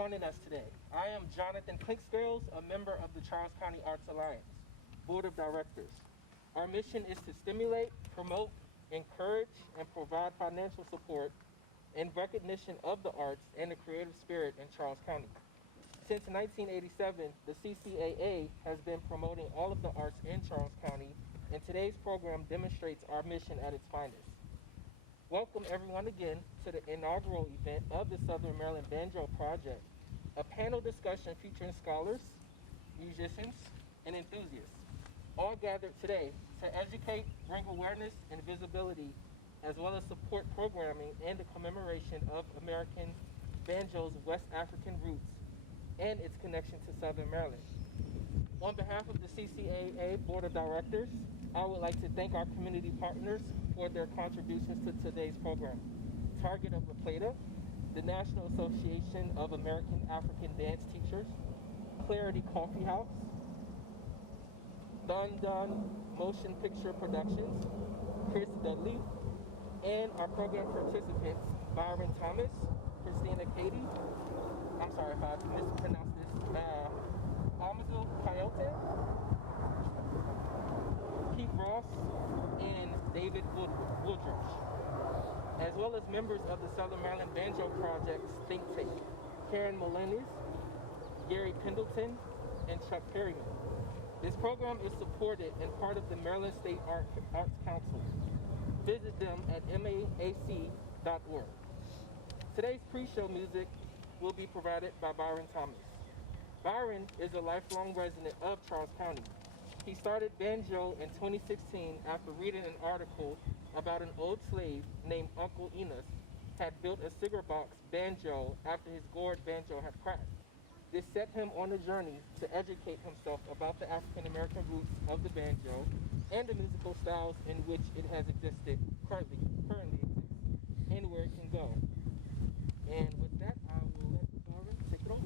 joining us today. I am Jonathan Clinkscales, a member of the Charles County Arts Alliance Board of Directors. Our mission is to stimulate, promote, encourage, and provide financial support in recognition of the arts and the creative spirit in Charles County. Since 1987, the CCAA has been promoting all of the arts in Charles County, and today's program demonstrates our mission at its finest. Welcome everyone again to the inaugural event of the Southern Maryland Banjo Project, a panel discussion featuring scholars, musicians, and enthusiasts, all gathered today to educate, bring awareness and visibility, as well as support programming and the commemoration of American banjo's West African roots and its connection to Southern Maryland. On behalf of the CCAA Board of Directors, I would like to thank our community partners for their contributions to today's program. Target of La Plata, the National Association of American African Dance Teachers, Clarity Coffee House, Thun-Dah Motion Picture Productions, Chris Dudley, and our program participants, Byron Thomas, Christina Katie, I'm sorry if I mispronounced this, Amazul Coyote, Keith Ross, and David Woodruff, as well as members of the Southern Maryland Banjo Projects think tank, Karyn Molines, Gary Pendleton, and Chuck Perryman. This program is supported and part of the Maryland State Arts Council. Visit them at maac.org. Today's pre-show music will be provided by Byron Thomas. Byron is a lifelong resident of Charles County. He started banjo in 2016 after reading an article about an old slave named Uncle Enos had built a cigar box banjo after his gourd banjo had cracked. This set him on a journey to educate himself about the African American roots of the banjo and the musical styles in which it has existed, currently exists, and where it can go. And with that, I will let Byron take it over.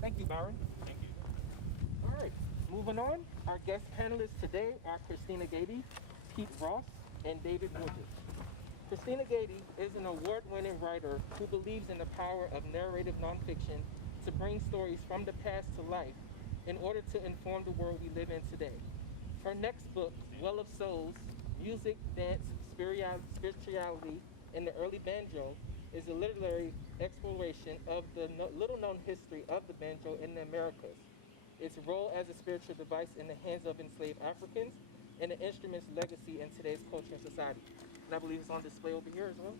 Thank you, Byron. Thank you. All right, moving on. Our guest panelists today are Christina Gady, Pete Ross, and David Woodruff. Christina Gady is an award-winning writer who believes in the power of narrative nonfiction to bring stories from the past to life in order to inform the world we live in today. Her next book, Well of Souls, Music, Dance, Spirituality, and the Early Banjo, is a literary exploration of the little-known history of the banjo in the Americas, its role as a spiritual device in the hands of enslaved Africans, and the instrument's legacy in today's culture and society. And I believe it's on display over here as well.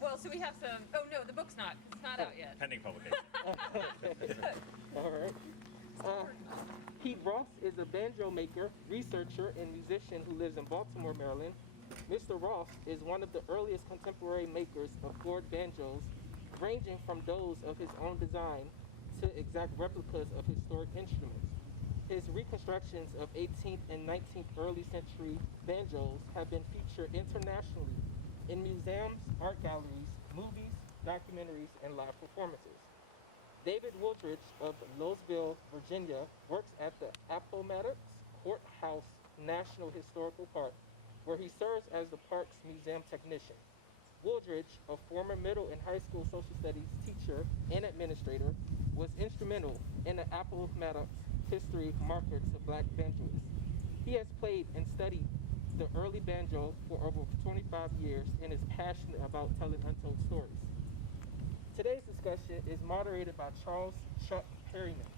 Well, so we have some. Oh no, the book's not. It's not out yet. Pending publication. All right. Pete Ross is a banjo maker, researcher, and musician who lives in Baltimore, Maryland. Mr. Ross is one of the earliest contemporary makers of Gourd banjos, ranging from those of his own design to exact replicas of historic instruments. His reconstructions of 18th and 19th early century banjos have been featured internationally in museums, art galleries, movies, documentaries, and live performances. David Woodridge of Louisville, Virginia, works at the Appalachia Courthouse National Historical Park, where he serves as the park's museum technician. Woodridge, a former middle and high school social studies teacher and administrator, was instrumental in the Appalachia history marker to black banjoists. He has played and studied the early banjo for over 25 years and is passionate about telling untold stories. Today's discussion is moderated by Charles Chuck Perryman.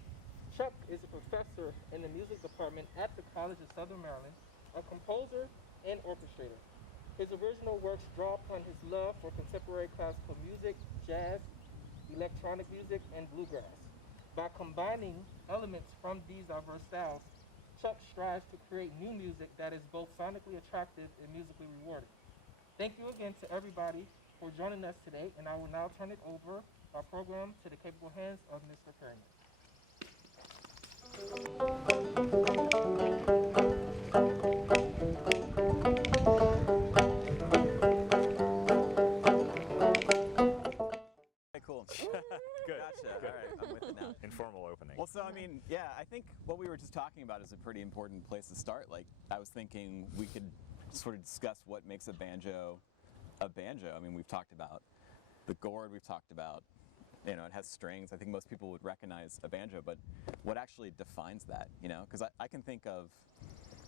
Chuck is a professor in the music department at the College of Southern Maryland, a composer and orchestrator. His original works draw upon his love for contemporary classical music, jazz, electronic music, and bluegrass. By combining elements from these diverse styles, Chuck strives to create new music that is both sonically attractive and musically rewarding. Thank you again to everybody for joining us today, and I will now turn it over our program to the capable hands of Mr. Perryman. Cool. Good. Gotcha. Good. All right, I'm with it now. Informal opening. Well, so I mean, yeah, I think what we were just talking about is a pretty important place to start. Like, I was thinking we could sort of discuss what makes a banjo a banjo. I mean, we've talked about the gourd, we've talked about, you know, it has strings. I think most people would recognize a banjo, but what actually defines that, you know? Because I can think of,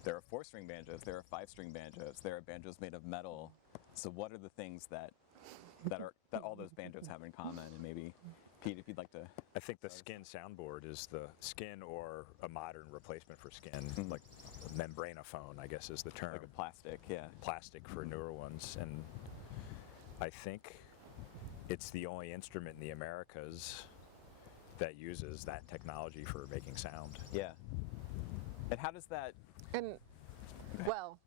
there are 4-string banjos, there are 5-string banjos, there are banjos made of metal. So what are the things that all those banjos have in common? And maybe, Pete, if you'd like to. I think the skin soundboard is the skin, or a modern replacement for skin, like membranophone, I guess is the term. Like a plastic, yeah. Plastic for newer ones. And I think it's the only instrument in the Americas that uses that technology for making sound. Yeah. And how does that. And, well,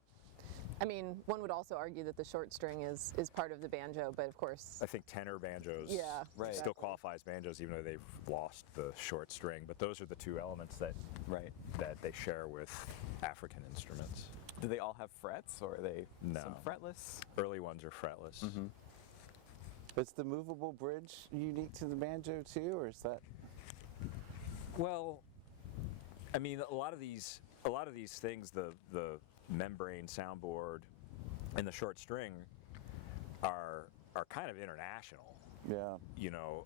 I mean, one would also argue that the short string is part of the banjo, but of course. I think tenor banjos Right. still qualify as banjos, even though they've lost the short string. But those are the two elements that they share with African instruments. Do they all have frets, or are they No. some fretless? Early ones are fretless. Is the movable bridge unique to the banjo too, or is that? Well, I mean, a lot of these things, the membrane soundboard and the short string, are kind of international. Yeah. You know,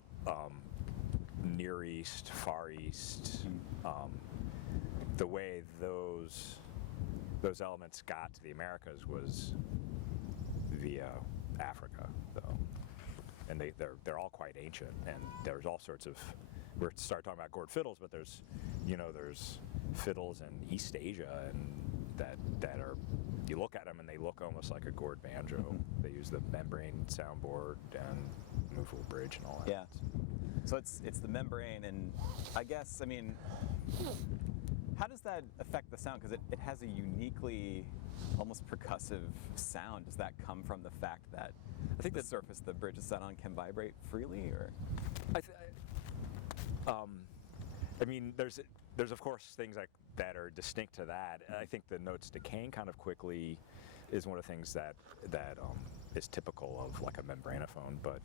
Near East, Far East. The way those elements got to the Americas was via Africa, though, and they're all quite ancient. And there's all sorts of. We're starting talking about gourd fiddles, but there's fiddles in East Asia, and that are, you look at them and they look almost like a gourd banjo. They use the membrane soundboard and movable bridge and all that. Yeah. So it's the membrane, and I guess, I mean, how does that affect the sound? Because it has a uniquely, almost percussive sound. Does that come from the fact that I think the surface the bridge is set on can vibrate freely, or? I mean, there's of course things that are distinct to that. And I think the notes decaying kind of quickly is one of the things that is typical of like a membranophone. But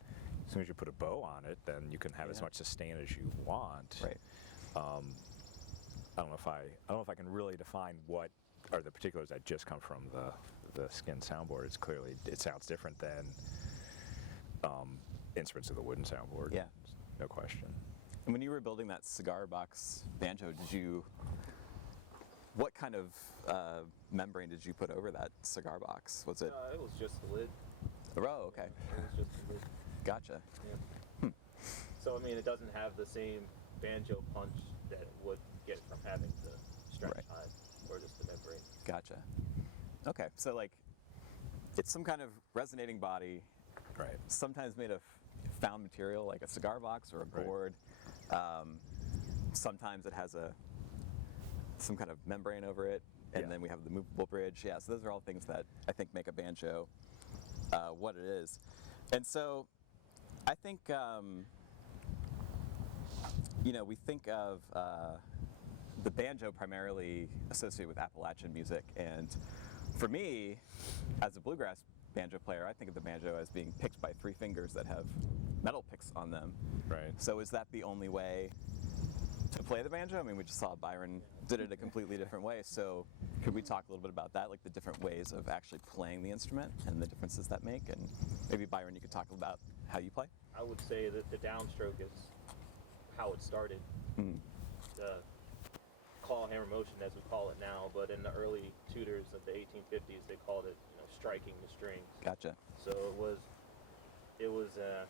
as soon as you put a bow on it, then you can have as much sustain as you want. Right. I don't know if I can really define what are the particulars that just come from the skin soundboard. It sounds different than instruments of the wooden soundboard. Yeah. No question. And when you were building that cigar box banjo, what kind of membrane did you put over that cigar box? Was it? It was just the lid. Oh, okay. It was just the lid. Gotcha. Yeah. So I mean, it doesn't have the same banjo punch that it would get from having the stretch Right. hide or just the membrane. Gotcha. Okay, so like, it's some kind of resonating body, Right. sometimes made of found material like a cigar box or a Right. gourd. Sometimes it has some kind of membrane over it, and Yeah. then we have the movable bridge. Yeah, so those are all things that I think make a banjo what it is. And so I think, we think of the banjo primarily associated with Appalachian music. And for me, as a bluegrass banjo player, I think of the banjo as being picked by three fingers that have metal picks on them. Right. So is that the only way to play the banjo? I mean, we just saw Byron did it a completely different way. So could we talk a little bit about that, like the different ways of actually playing the instrument and the differences that make? And maybe Byron, you could talk about how you play. I would say that the downstroke is how it started. The claw hammer motion, as we call it now, but in the early tutors of the 1850s, they called it, striking the strings. Gotcha. So it was a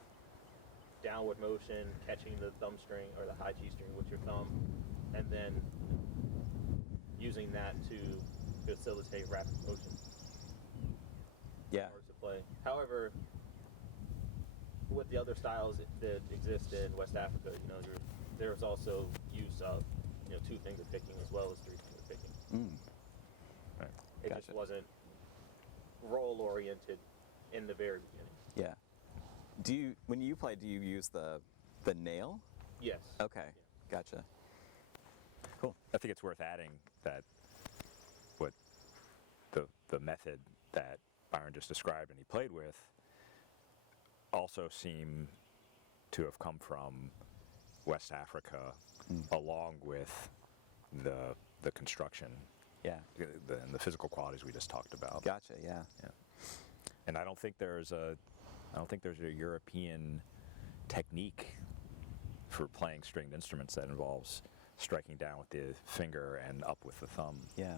downward motion, catching the thumb string or the high G string with your thumb, and then using that to facilitate rapid motion. Yeah. In order to play. However, with the other styles that exist in West Africa, there's also use of two-finger picking as well as three-finger picking. Right. It Gotcha. just wasn't roll-oriented in the very beginning. Yeah. When you play, do you use the nail? Yes. Okay. Gotcha. Cool. I think it's worth adding that what the method that Byron just described and he played with also seem to have come from West Africa, along with the construction Yeah. and the physical qualities we just talked about. Gotcha. Yeah. And I don't think there's a European technique for playing stringed instruments that involves striking down with the finger and up with the thumb. Yeah.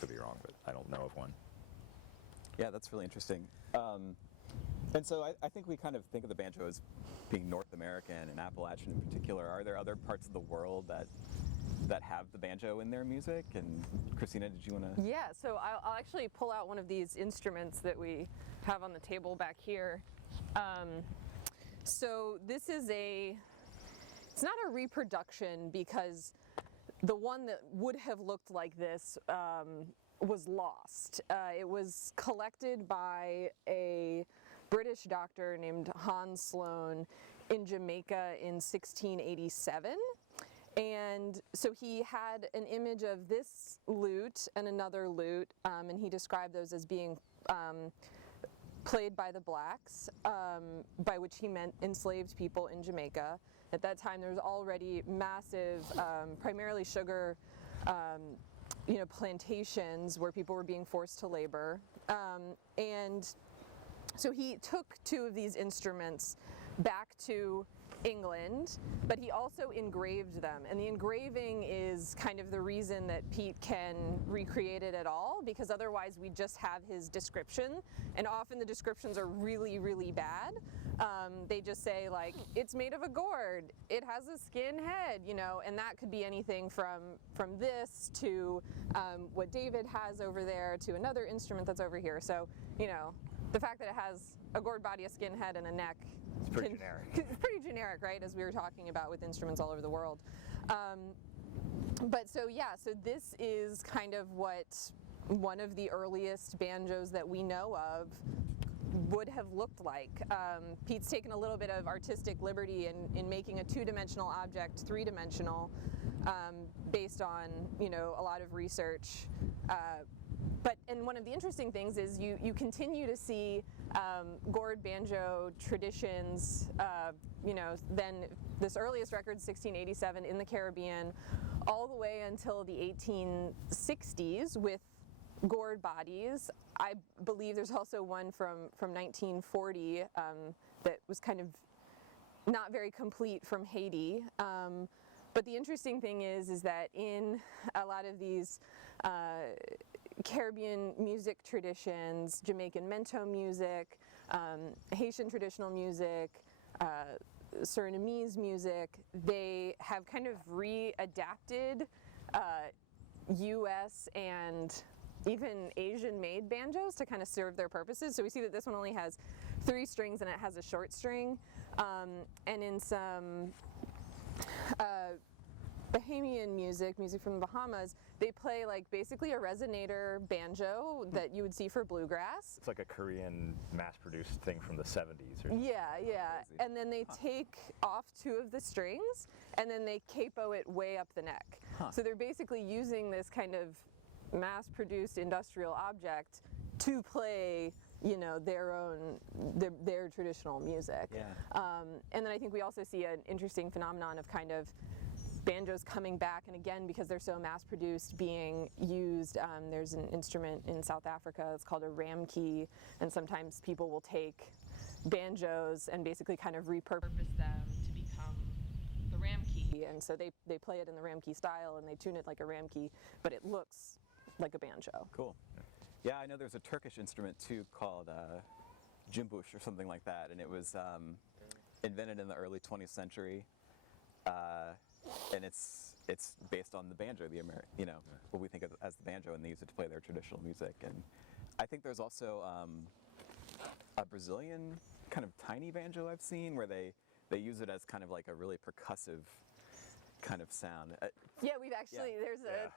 Could be wrong, but I don't know of one. Yeah, that's really interesting. And so I think we kind of think of the banjo as being North American and Appalachian in particular. Are there other parts of the world that have the banjo in their music? And Christina, did you want to? Yeah, so I'll actually pull out one of these instruments that we have on the table back here. So this is it's not a reproduction because the one that would have looked like this was lost. It was collected by a British doctor named Hans Sloane in Jamaica in 1687. And so he had an image of this lute and another lute, and he described those as being played by the blacks, by which he meant enslaved people in Jamaica. At that time, there was already massive, primarily sugar, plantations where people were being forced to labor. And so he took two of these instruments back to England, but he also engraved them. And the engraving is kind of the reason that Pete can recreate it at all, because otherwise we just have his description, and often the descriptions are really, really bad. They just say, like, it's made of a gourd, it has a skin head, and that could be anything from this to what David has over there to another instrument that's over here. So, the fact that it has a gourd body, a skin head, and a neck. It's pretty generic. It's pretty generic, right, as we were talking about with instruments all over the world. But so this is kind of what one of the earliest banjos that we know of would have looked like. Pete's taken a little bit of artistic liberty in making a two-dimensional object three-dimensional based on, a lot of research. And one of the interesting things is you continue to see gourd banjo traditions, then this earliest record, 1687, in the Caribbean, all the way until the 1860s with gourd bodies. I believe there's also one from 1940 that was kind of not very complete from Haiti. But the interesting thing is that in a lot of these Caribbean music traditions, Jamaican mento music, Haitian traditional music, Surinamese music, they have kind of readapted US and even Asian-made banjos to kind of serve their purposes. So we see that this one only has 3 strings and it has a short string. And in some Bahamian music from the Bahamas, they play like basically a resonator banjo that you would see for bluegrass. It's like a Korean mass-produced thing from the 70s or something. Yeah, yeah. Crazy. And then they take off 2 of the strings and then they capo it way up the neck. So they're basically using this kind of mass-produced industrial object to play, you know, their traditional music. Yeah. And then I think we also see an interesting phenomenon of kind of banjos coming back, and again, because they're so mass-produced, being used. There's an instrument in South Africa, it's called a ram key, and sometimes people will take banjos and basically kind of repurpose them to become the ram key. and so they play it in the ram key style and they tune it like a ram key, but it looks like a banjo. Cool. Yeah, I know there's a Turkish instrument too called cumbush or something like that, and it was invented in the early 20th century, and it's based on the banjo, what we think of as the banjo, and they use it to play their traditional music. And I think there's also a Brazilian kind of tiny banjo I've seen where they use it as kind of like a really percussive kind of sound. Yeah, we've actually, there's a,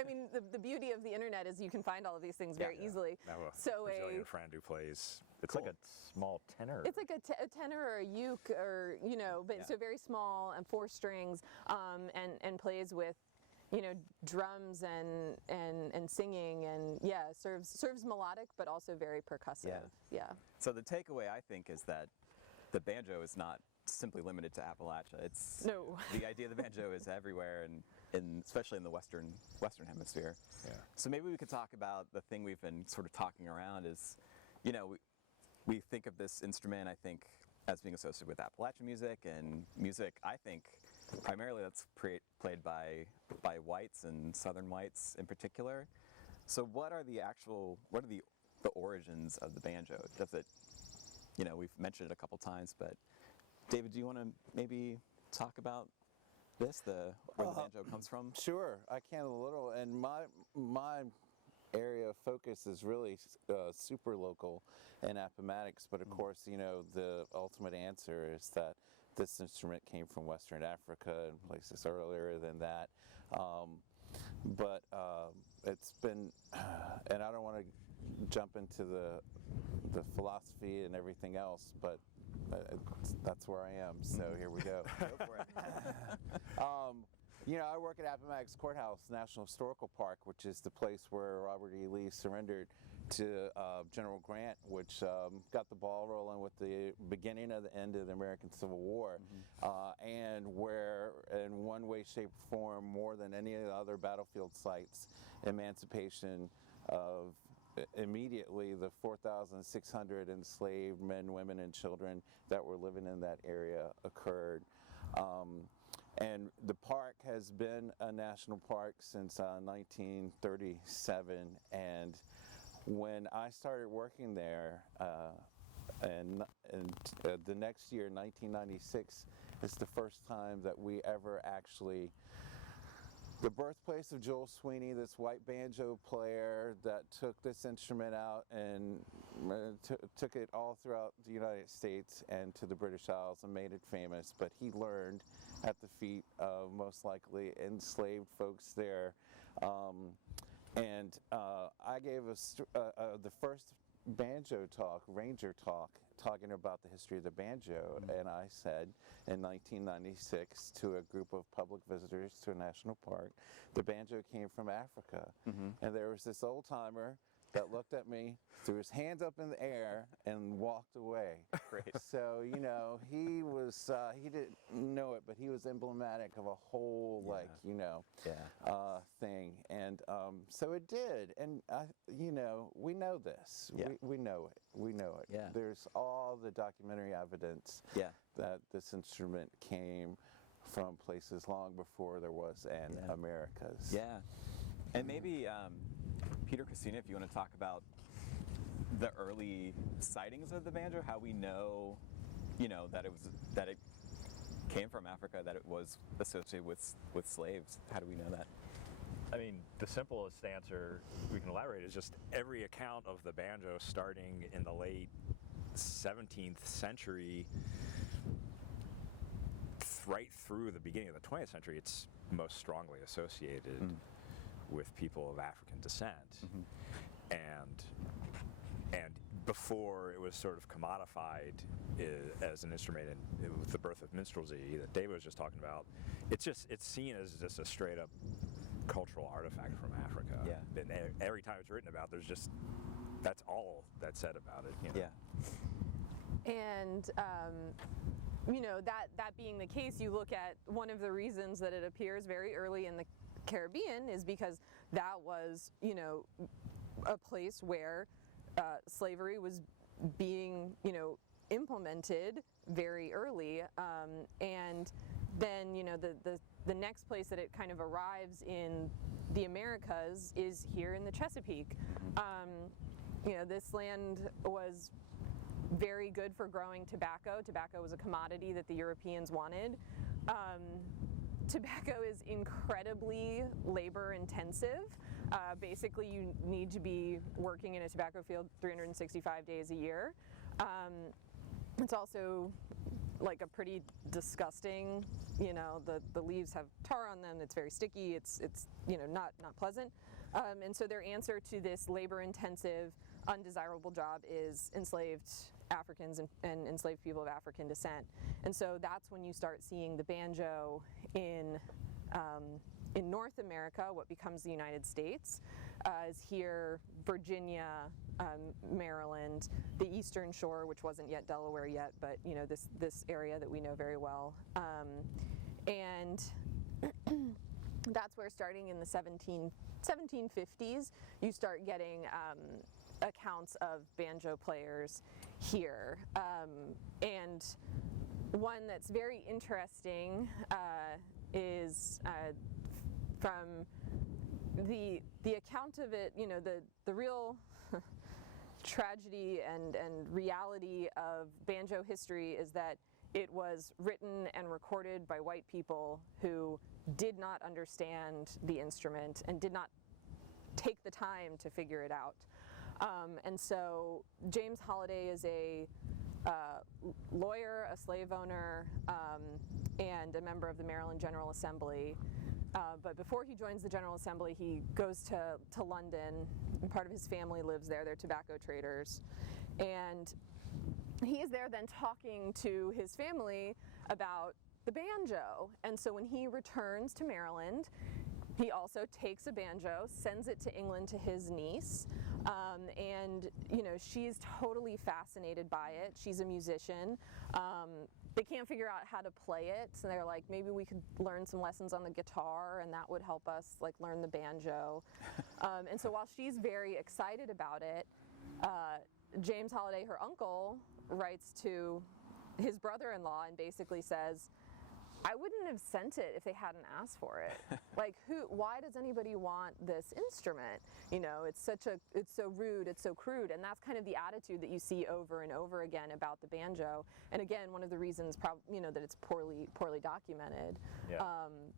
I mean, the beauty of the internet is you can find all of these things very easily. I have a So Brazilian friend who plays, it's Cool. like a small tenor. it's like a tenor or a uke, or, you know, but so very small and 4 strings, and plays with, you know, drums and singing, and serves melodic but also very percussive. Yeah. So the takeaway, I think, is that the banjo is not simply limited to Appalachia. It's No. the idea of the banjo is everywhere, and especially in the Western Hemisphere. Yeah. So maybe we could talk about the thing we've been sort of talking around is, you know, we think of this instrument, I think, as being associated with Appalachian music, and music, I think, primarily that's played by whites and Southern whites in particular. So what are the origins of the banjo? Does it, you know, we've mentioned it a couple times, but David, do you want to maybe talk about this, where the banjo comes from? Sure, I can a little, and my area of focus is really super local in Appomattox, but of course, you know, the ultimate answer is that this instrument came from Western Africa and places earlier than that. But it's been, and I don't want to jump into the philosophy and everything else, but that's where I am, so here we go. Go for it. You know, I work at Appomattox Courthouse National Historical Park, which is the place where Robert E. Lee surrendered to General Grant, which got the ball rolling with the beginning of the end of the American Civil War, and where, in one way, shape, or form, more than any of the other battlefield sites, emancipation of immediately the 4,600 enslaved men, women, and children that were living in that area occurred. And the park has been a national park since 1937, and when I started working there, and the next year, 1996, is the first time that we ever actually, the birthplace of Joel Sweeney, this white banjo player that took this instrument out and took it all throughout the United States and to the British Isles and made it famous, but he learned at the feet of most likely enslaved folks there. And I gave the first banjo talk, Ranger talk, talking about the history of the banjo, and I said in 1996 to a group of public visitors to a national park, the banjo came from Africa. And there was this old timer that looked at me, threw his hands up in the air, and walked away. Great. So, you know, he was, he didn't know it, but he was emblematic of a whole, like, you know, thing. And so it did. And, you know, we know this. Yeah. We know it. We know it. Yeah. There's all the documentary evidence that this instrument came from places long before there was an Americas. Yeah. And maybe, Peter, Christina, if you want to talk about the early sightings of the banjo, how we know, you know, that it came from Africa, that it was associated with slaves. How do we know that? I mean, the simplest answer we can elaborate is just every account of the banjo starting in the late 17th century, right through the beginning of the 20th century, it's most strongly associated with people of African descent. And before it was sort of commodified as an instrument, with the birth of minstrelsy that David was just talking about, it's seen as just a straight up cultural artifact from Africa. Yeah. And every time it's written about, that's all that's said about it. You know? Yeah. And that being the case, you look at one of the reasons that it appears very early in the Caribbean is because that was, a place where slavery was being, implemented very early. And then, the next place that it kind of arrives in the Americas is here in the Chesapeake. This land was very good for growing tobacco. Tobacco was a commodity that the Europeans wanted. Tobacco is incredibly labor intensive. Basically, you need to be working in a tobacco field 365 days a year. It's also like a pretty disgusting, the leaves have tar on them, it's very sticky, it's not pleasant. And so their answer to this labor intensive, undesirable job is enslaved Africans and enslaved people of African descent. And so that's when you start seeing the banjo in North America, what becomes the United States, is here, Virginia, Maryland, the Eastern Shore, which wasn't yet Delaware yet, but this area that we know very well. And that's where, starting in the 1750s, you start getting accounts of banjo players here. And one that's very interesting is from the account of it, the real tragedy and reality of banjo history is that it was written and recorded by white people who did not understand the instrument and did not take the time to figure it out. And so James Holliday is a lawyer, a slave owner, and a member of the Maryland General Assembly. But before he joins the General Assembly, he goes to London, and part of his family lives there. They're tobacco traders. And he is there then talking to his family about the banjo. And so when he returns to Maryland, he also takes a banjo, sends it to England to his niece, and she's totally fascinated by it. She's a musician. They can't figure out how to play it, so they're like, maybe we could learn some lessons on the guitar, and that would help us learn the banjo. And so while she's very excited about it, James Holliday, her uncle, writes to his brother-in-law and basically says, I wouldn't have sent it if they hadn't asked for it. Why does anybody want this instrument? It's so rude, it's so crude, and that's kind of the attitude that you see over and over again about the banjo. And again, one of the reasons that it's poorly documented. Yeah.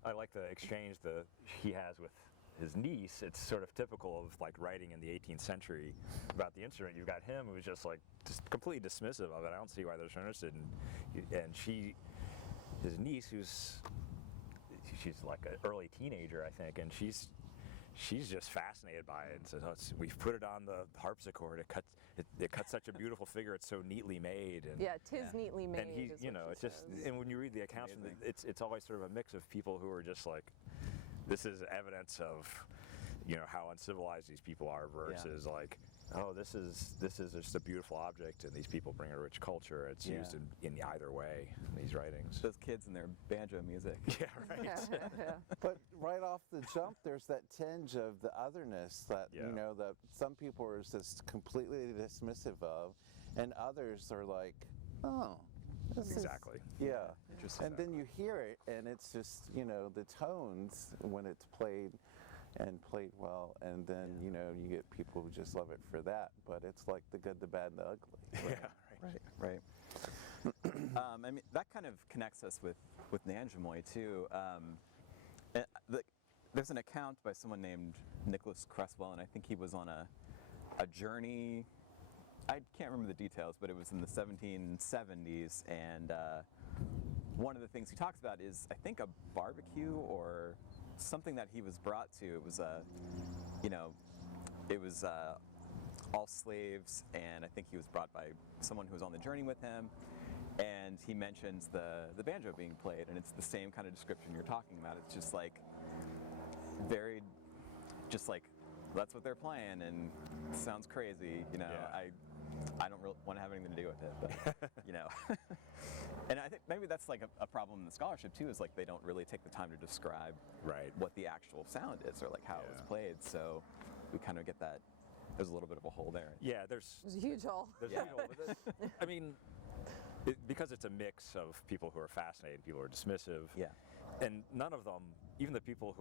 I like the exchange that he has with his niece. It's sort of typical of writing in the 18th century about the instrument. You've got him who's just completely dismissive of it. I don't see why they're so interested in, and his niece, she's like an early teenager, I think, and she's just fascinated by it and says, we've put it on the harpsichord. It cuts such a beautiful figure. It's so neatly made. And, yeah, 'tis neatly made. And it's just, and when you read the accounts, it's always sort of a mix of people who are just this is evidence of, how uncivilized these people are versus this is just a beautiful object, and these people bring a rich culture. It's used in either way in these writings. Those kids and their banjo music. Yeah, right. But right off the jump, there's that tinge of the otherness that that some people are just completely dismissive of, and others are like, oh, this exactly. is, yeah. Interesting. And then you hear it, and it's just the tones when it's played well, and then you get people who just love it for that. But it's like the good, the bad, and the ugly. Right. I mean, that kind of connects us with Nanjamoy too. There's an account by someone named Nicholas Cresswell, and I think he was on a journey I can't remember the details, but it was in the 1770s, and one of the things he talks about is, I think, a barbecue or something that he was brought to. It was all slaves, and I think he was brought by someone who was on the journey with him, and he mentions the banjo being played, and it's the same kind of description you're talking about. It's just like very, just like, that's what they're playing, and it sounds crazy, you know. Yeah. I don't really want to have anything to do with it, but you know. And I think maybe that's like a problem in the scholarship too, is like they don't really take the time to describe Right. what the actual sound is or like how it was played. So we kind of get that. There's a little bit of a hole there. Yeah, there's It was a huge hole. There's Yeah. I mean, because it's a mix of people who are fascinated, people who are dismissive, Yeah. and none of them, even the people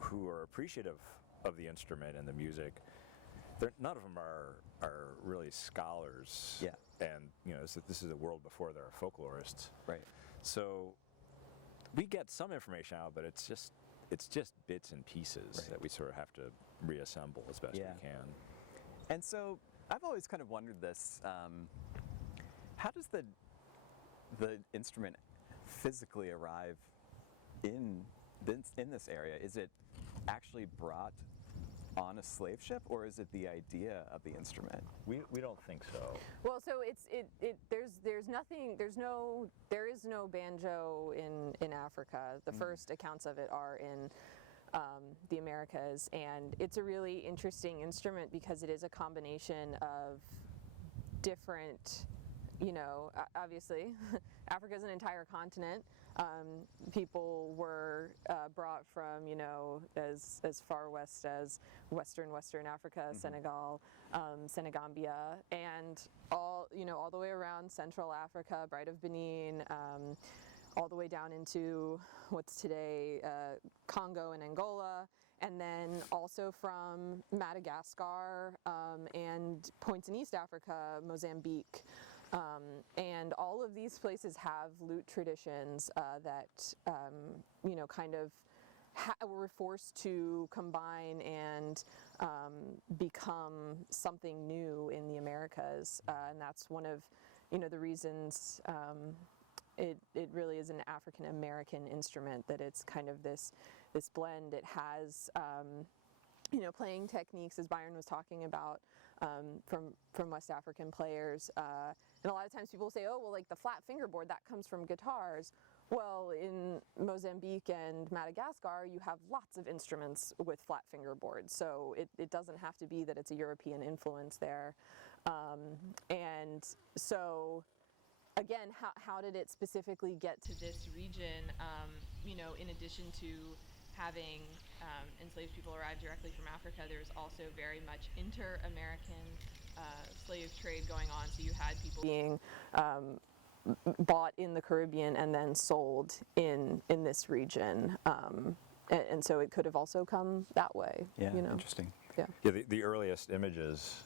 who are appreciative of the instrument and the music, none of them are really scholars. Yeah. And you know, this is a world before there are folklorists. Right. So we get some information out, but it's just bits and pieces Right. that we sort of have to reassemble as best Yeah. we can. And so I've always kind of wondered this: how does the instrument physically arrive in this area? Is it actually brought on a slave ship, or is it the idea of the instrument? We don't think so. Well, so there is no banjo in Africa. The first accounts of it are in the Americas, and it's a really interesting instrument because it is a combination of different, you know, obviously Africa is an entire continent. People were brought from, you know, as far west as Western Africa, Senegal, Senegambia, and all the way around Central Africa, Bight of Benin, all the way down into what's today Congo and Angola, and then also from Madagascar and points in East Africa, Mozambique. And all of these places have lute traditions that, you know, kind of were forced to combine and become something new in the Americas. And that's one of, you know, the reasons it really is an African American instrument, that it's kind of this blend. It has, you know, playing techniques, as Byron was talking about, from West African players. And a lot of times people say, oh, well, like the flat fingerboard, that comes from guitars. Well, in Mozambique and Madagascar, you have lots of instruments with flat fingerboards. So it doesn't have to be that it's a European influence there. And so, again, how did it specifically get to This region, you know, in addition to having enslaved people arrive directly from Africa, there's also very much inter-American slave trade going on. So you had people being bought in the Caribbean and then sold in this region, and so it could have also come that way. Yeah, you know? interesting. Yeah. Yeah, the earliest images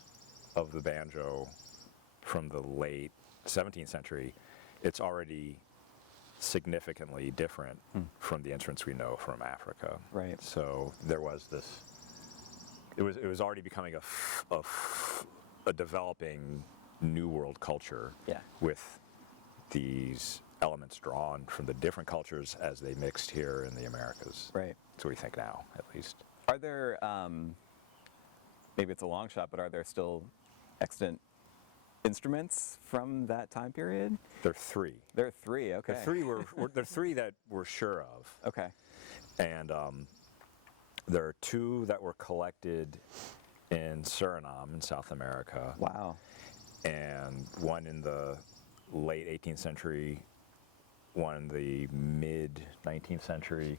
of the banjo from the late 17th century, it's already significantly different from the instruments we know from Africa. Right. So there was this. It was already becoming a developing New World culture. Yeah. With these elements drawn from the different cultures as they mixed here in the Americas. Right. That's what we think now, at least. Are there, maybe it's a long shot, but are there still extant instruments from that time period? There are three. There are three, okay. There are three that we're sure of. Okay. And there are two that were collected in Suriname in South America. Wow. And one in the late 18th century, one in the mid 19th century,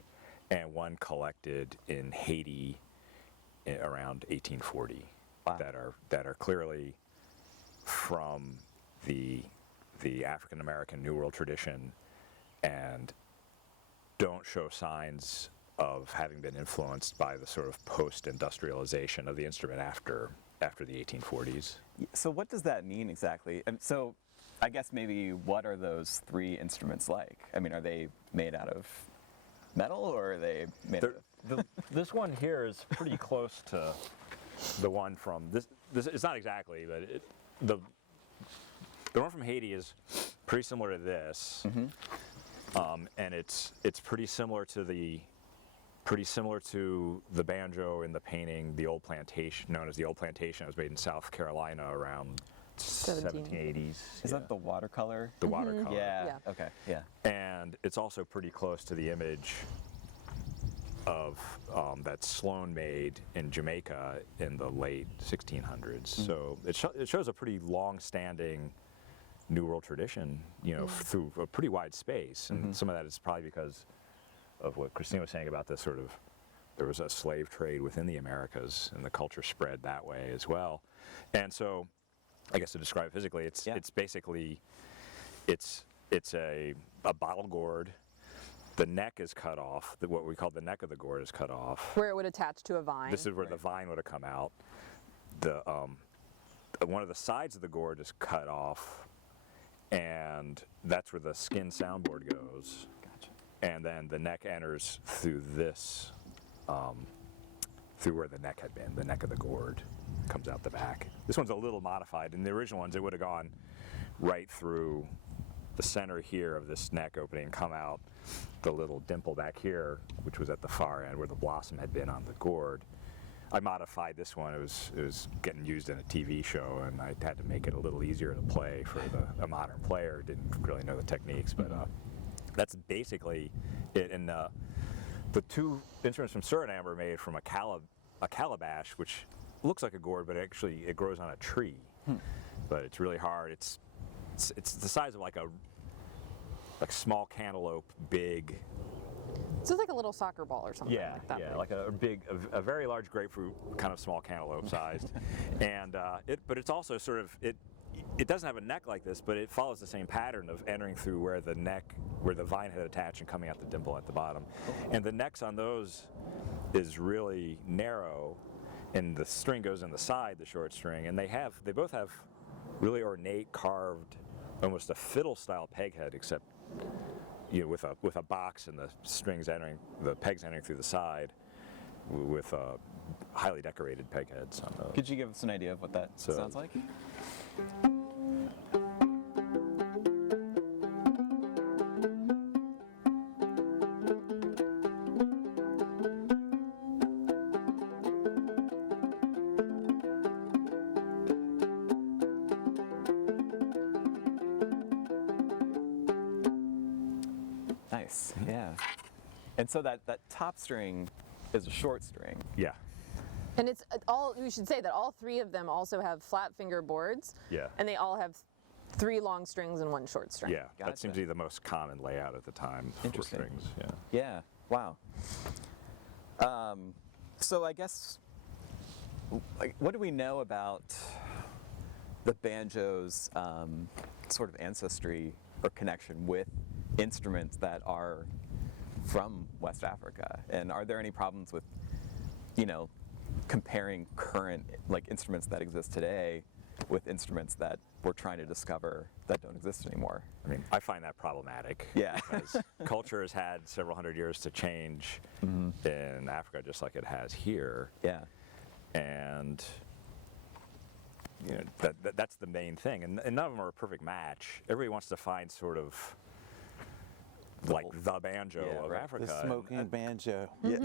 and one collected in Haiti around 1840. Wow. That are clearly from the African American New World tradition, and don't show signs of having been influenced by the sort of post-industrialization of the instrument after the 1840s. So what does that mean exactly? And so I guess maybe what are those three instruments like? I mean, are they made out of metal, or are they made out of... This one here is pretty close to the one from this. it's not exactly, but the one from Haiti is pretty similar to this, and it's pretty similar to the banjo in the painting, the Old Plantation, known as the Old Plantation. It was made in South Carolina around 1780s. Is that the watercolor? The watercolor? Yeah. Yeah. Okay. Yeah. And it's also pretty close to the image of that Sloane made in Jamaica in the late 1600s. So it shows a pretty long-standing New World tradition, through a pretty wide space. And some of that is probably because of what Christine was saying about this sort of, there was a slave trade within the Americas, and the culture spread that way as well. And so, I guess to describe it physically, it's basically, it's a bottle gourd. The neck is cut off. What we call the neck of the gourd is cut off. Where it would attach to a vine. This is where the vine would have come out. The one of the sides of the gourd is cut off, and that's where the skin soundboard goes. Gotcha. And then the neck enters through this, through where the neck had been. The neck of the gourd comes out the back. This one's a little modified. In the original ones, it would have gone right through the center here of this neck opening and come out the little dimple back here, which was at the far end where the blossom had been on the gourd. I modified this one. It was getting used in a TV show, and I had to make it a little easier to play for a modern player. Didn't really know the techniques, but that's basically it. And the two instruments from Suriname were made from a calabash, which looks like a gourd, but actually it grows on a tree. But it's really hard. It's the size of like small cantaloupe, big. So it's like a little soccer ball or something like that. Yeah, like a very large grapefruit, kind of small cantaloupe sized, and but it's also sort of it doesn't have a neck like this, but it follows the same pattern of entering through where the vine had attached and coming out the dimple at the bottom, and the necks on those is really narrow, and the string goes in the side, the short string, and they both have really ornate carved, almost a fiddle style peg head, except with a box and the pegs entering through the side, with highly decorated peg heads on those. Could you give us an idea of what that sounds like? Nice, yeah. And so that top string is a short string. Yeah. And we should say that all three of them also have flat finger boards. Yeah. And they all have 3 long strings and 1 short string. Yeah, Gotcha. that seems to be the most common layout at the time for Interesting. strings. Yeah. Yeah, wow. So I guess, what do we know about the banjo's sort of ancestry or connection with instruments that are from West Africa? And are there any problems with, comparing current instruments that exist today with instruments that we're trying to discover that don't exist anymore? I mean, I find that problematic. Yeah. Because culture has had several hundred years to change in Africa, just like it has here. Yeah. And that's the main thing. And none of them are a perfect match. Everybody wants to find sort of like the banjo of Africa. The smoking banjo. Yeah.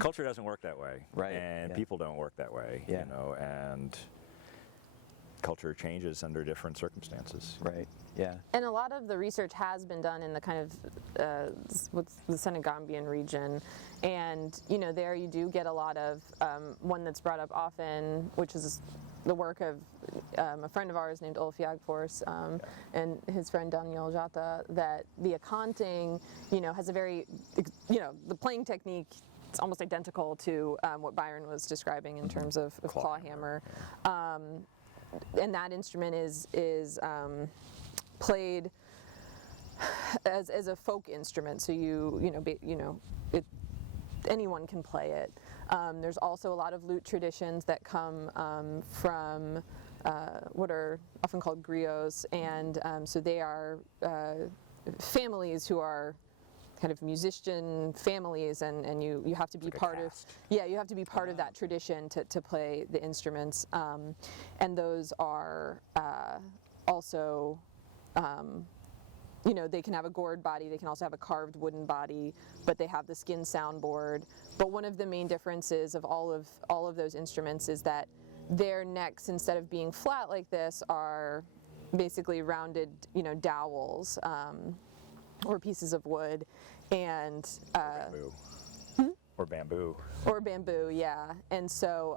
Culture doesn't work that way. Right, And yeah. people don't work that way. Yeah. And culture changes under different circumstances. Right, yeah. And a lot of the research has been done in the kind of what's the Senegambian region, and there you do get a lot of one that's brought up often, which is the work of a friend of ours named Ulf Jagfors and his friend Daniel Jata, that the accounting, has a very, the playing technique. It's almost identical to what Byron was describing in terms of claw hammer. And that instrument is played as a folk instrument, so anyone can play it. There's also a lot of lute traditions that come from what are often called griots, and so they are families who are kind of musician families, and you have to be like a part of, caste. yeah, you have to be part of that tradition to play the instruments, and those are also, you know, they can have a gourd body, they can also have a carved wooden body, but they have the skin soundboard. But one of the main differences of all of those instruments is that their necks, instead of being flat like this, are basically rounded, you know, dowels, or pieces of wood, and Bamboo. Or bamboo. or bamboo, yeah. And so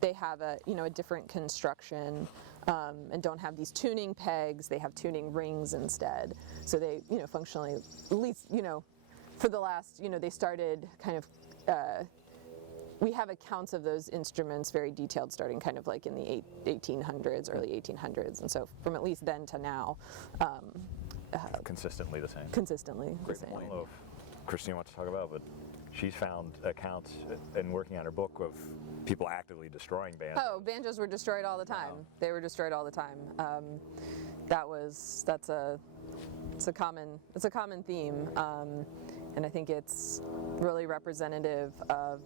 they have a, you know, a different construction, and don't have these tuning pegs. They have tuning rings instead. So they, you know, functionally, at least, you know, for the last, you know, they started kind of. We have accounts of those instruments very detailed, starting kind of like in the 1800s, early 1800s, and so from at least then to now, Consistently the same. consistently the same. I don't know if Christine wants to talk about, but she's found accounts in working on her book of people actively destroying banjos. Oh, banjos were destroyed all the time. Wow. They were destroyed all the time. It's a common theme, and I think it's really representative of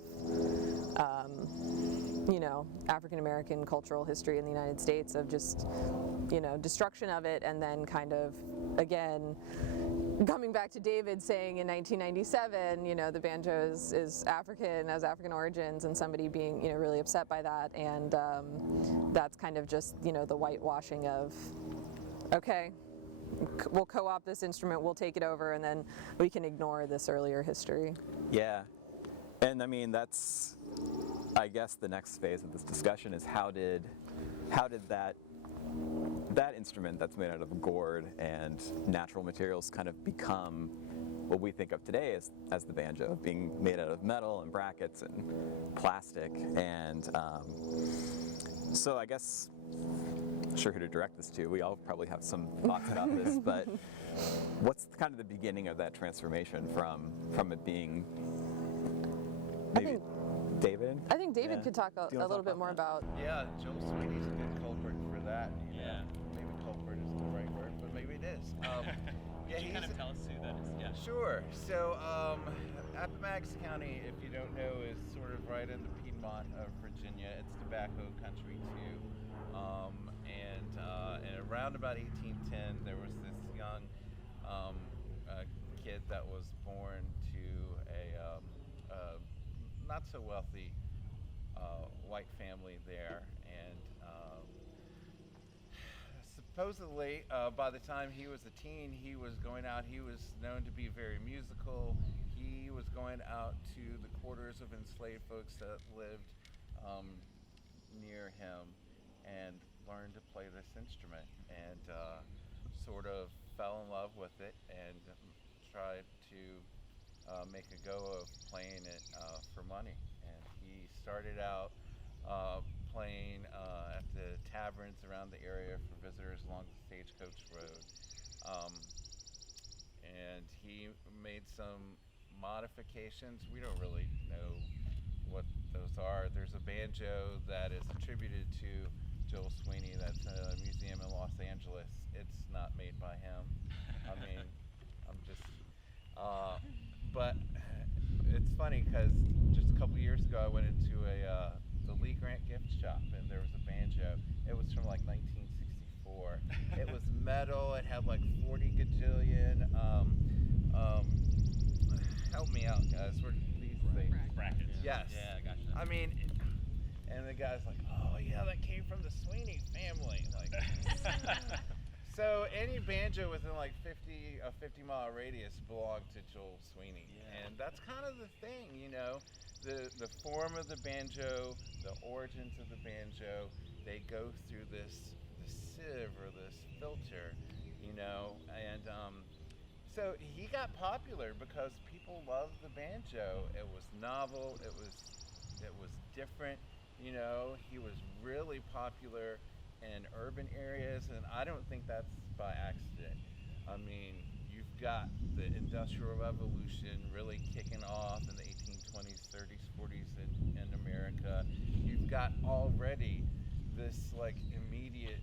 you know, African American cultural history in the United States, of just, you know, destruction of it, and then kind of, again, coming back to David saying in 1997, you know, the banjo is African, has African origins, and somebody being, you know, really upset by that, and that's kind of just, you know, the whitewashing of, okay, we'll co-opt this instrument, we'll take it over, and then we can ignore this earlier history. Yeah, and I mean, that's, I guess the next phase of this discussion is how did that instrument that's made out of gourd and natural materials kind of become what we think of today as the banjo, being made out of metal and brackets and plastic. And so I guess, not sure who to direct this to. We all probably have some thoughts about this, but what's kind of the beginning of that transformation from it being maybe David? I think David Yeah. could talk a Do you wanna little talk bit more about about. Yeah, Joel Sweeney's a good culprit for that. You know. Maybe culprit isn't the right word, but maybe it is. Yeah, Can you kind of tell us who that is? Yeah. Sure. So, Appomattox County, if you don't know, is sort of right in the Piedmont of Virginia. It's tobacco country too. And around about 1810, there was this young kid that was born to a not so wealthy white family there, and supposedly by the time he was a teen, he was going out. He was known to be very musical. He was going out to the quarters of enslaved folks that lived near him and learned to play this instrument, and sort of fell in love with it and tried to make a go of playing it for money. And he started out playing at the taverns around the area for visitors along the Stagecoach Road. And he made some modifications. We don't really know what those are. There's a banjo that is attributed to Joel Sweeney that's in a museum in Los Angeles. It's not made by him. I mean, I'm just, but it's funny because just a couple years ago I went into the Lee Grant gift shop, and there was a banjo. It was from like 1964. It was metal. It had like 40 gajillion. Help me out, guys. What are these things? Brackets. Yes. Yeah, gotcha. I mean, and the guy's like, "Oh yeah, that came from the Sweeney family." Like, so any banjo within like a 50-mile radius belonged to Joel Sweeney, and that's kind of the thing, you know, the form of the banjo, the origins of the banjo, they go through this sieve or this filter, you know, and so he got popular because people loved the banjo. It was novel. It was different. You know, he was really popular in urban areas, and I don't think that's by accident. I mean, you've got the Industrial Revolution really kicking off in the 1820s, 30s, 40s in America. You've got already this like immediate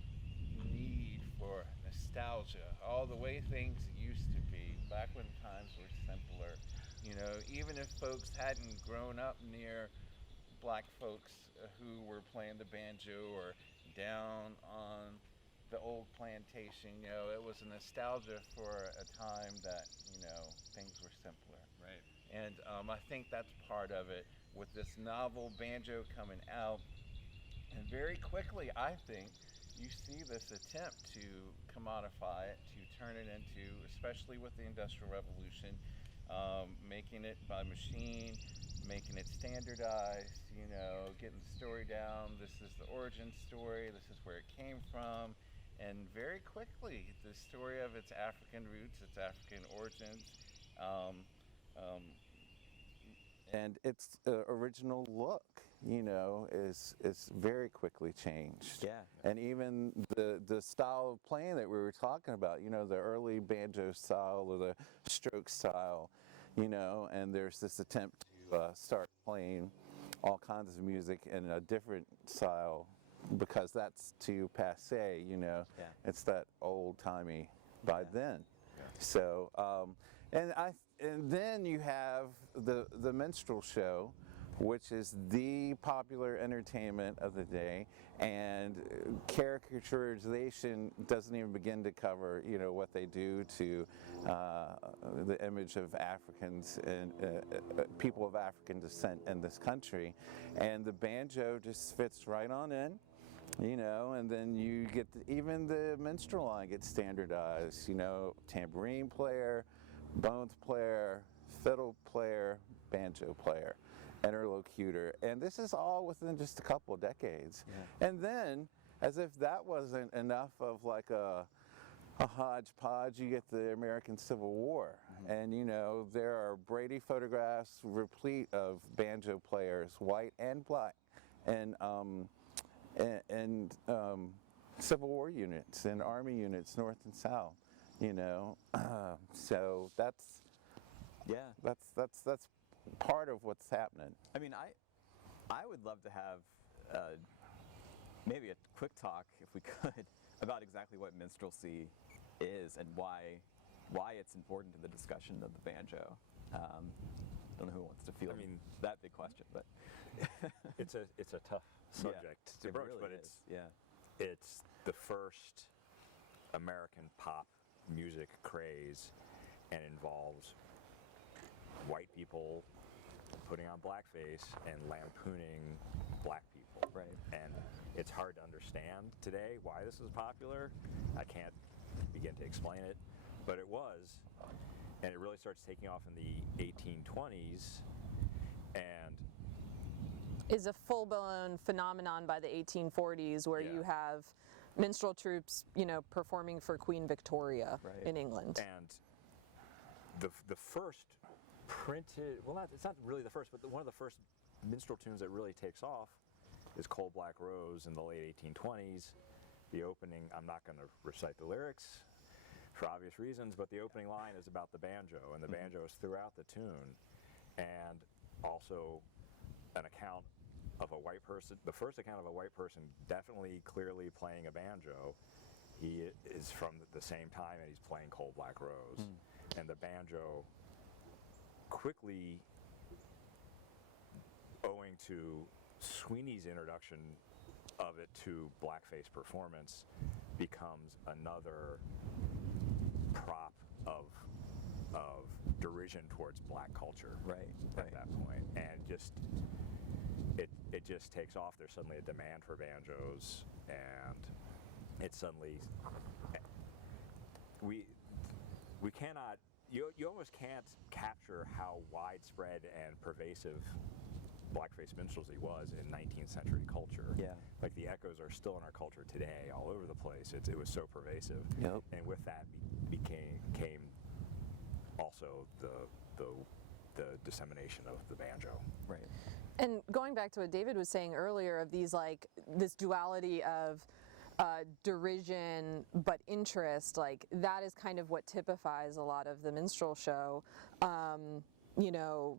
need for nostalgia, all the way things used to be back when times were simpler. You know, even if folks hadn't grown up near black folks who were playing the banjo or down on the old plantation, you know, it was a nostalgia for a time that, you know, things were simpler. Right. And I think that's part of it with this novel banjo coming out. And very quickly, I think, you see this attempt to commodify it, to turn it into, especially with the Industrial Revolution, making it by machine, making it standardized, you know, getting the story down. This is the origin story. This is where it came from. And very quickly, the story of its African roots, its African origins, and its original look, you know, is very quickly changed. Yeah. And even the style of playing that we were talking about, you know, the early banjo style or the stroke style, you know, and there's this attempt to start playing all kinds of music in a different style because that's too passe, you know. Yeah. It's that old-timey by then. So, and then you have the minstrel show, which is the popular entertainment of the day, and caricaturization doesn't even begin to cover, you know, what they do to the image of Africans and people of African descent in this country, and the banjo just fits right on in. You know, and then you get even the minstrel line gets standardized. You know, tambourine player, bones player, fiddle player, banjo player, interlocutor, and this is all within just a couple of decades. Yeah. And then, as if that wasn't enough of like a hodgepodge, you get the American Civil War, and you know there are Brady photographs replete of banjo players, white and black, and Civil War units and Army units, North and South, you know. So that's part of what's happening. I mean, I would love to have maybe a quick talk, if we could, about exactly what minstrelsy is and why it's important to the discussion of the banjo. Don't know who wants to field that big question, but it's a tough subject to broach, really but is. it's the first American pop music craze, and involves white people putting on blackface and lampooning black people. Right. And it's hard to understand today why this is popular. I can't begin to explain it, but it was, and it really starts taking off in the 1820s, and is a full-blown phenomenon by the 1840s, where you have minstrel troops, you know, performing for Queen Victoria in England. And the first printed, well, it's not really the first, but one of the first minstrel tunes that really takes off is Coal Black Rose in the late 1820s. The opening, I'm not going to recite the lyrics for obvious reasons, but the opening line is about the banjo, and the banjo is throughout the tune. And also an account of a white person, the first account of a white person definitely clearly playing a banjo. He is from the same time, and he's playing Coal Black Rose. And the banjo quickly, owing to Sweeney's introduction of it to blackface performance, becomes another prop of derision towards black culture at that point. And it just takes off. There's suddenly a demand for banjos, and it suddenly, we cannot, you almost can't capture how widespread and pervasive blackface minstrelsy was in 19th century culture. Yeah. Like the echoes are still in our culture today, all over the place. It was so pervasive. Yep. And with that came also the dissemination of the banjo. Right. And going back to what David was saying earlier of these, like, this duality of derision but interest, like, that is kind of what typifies a lot of the minstrel show. You know,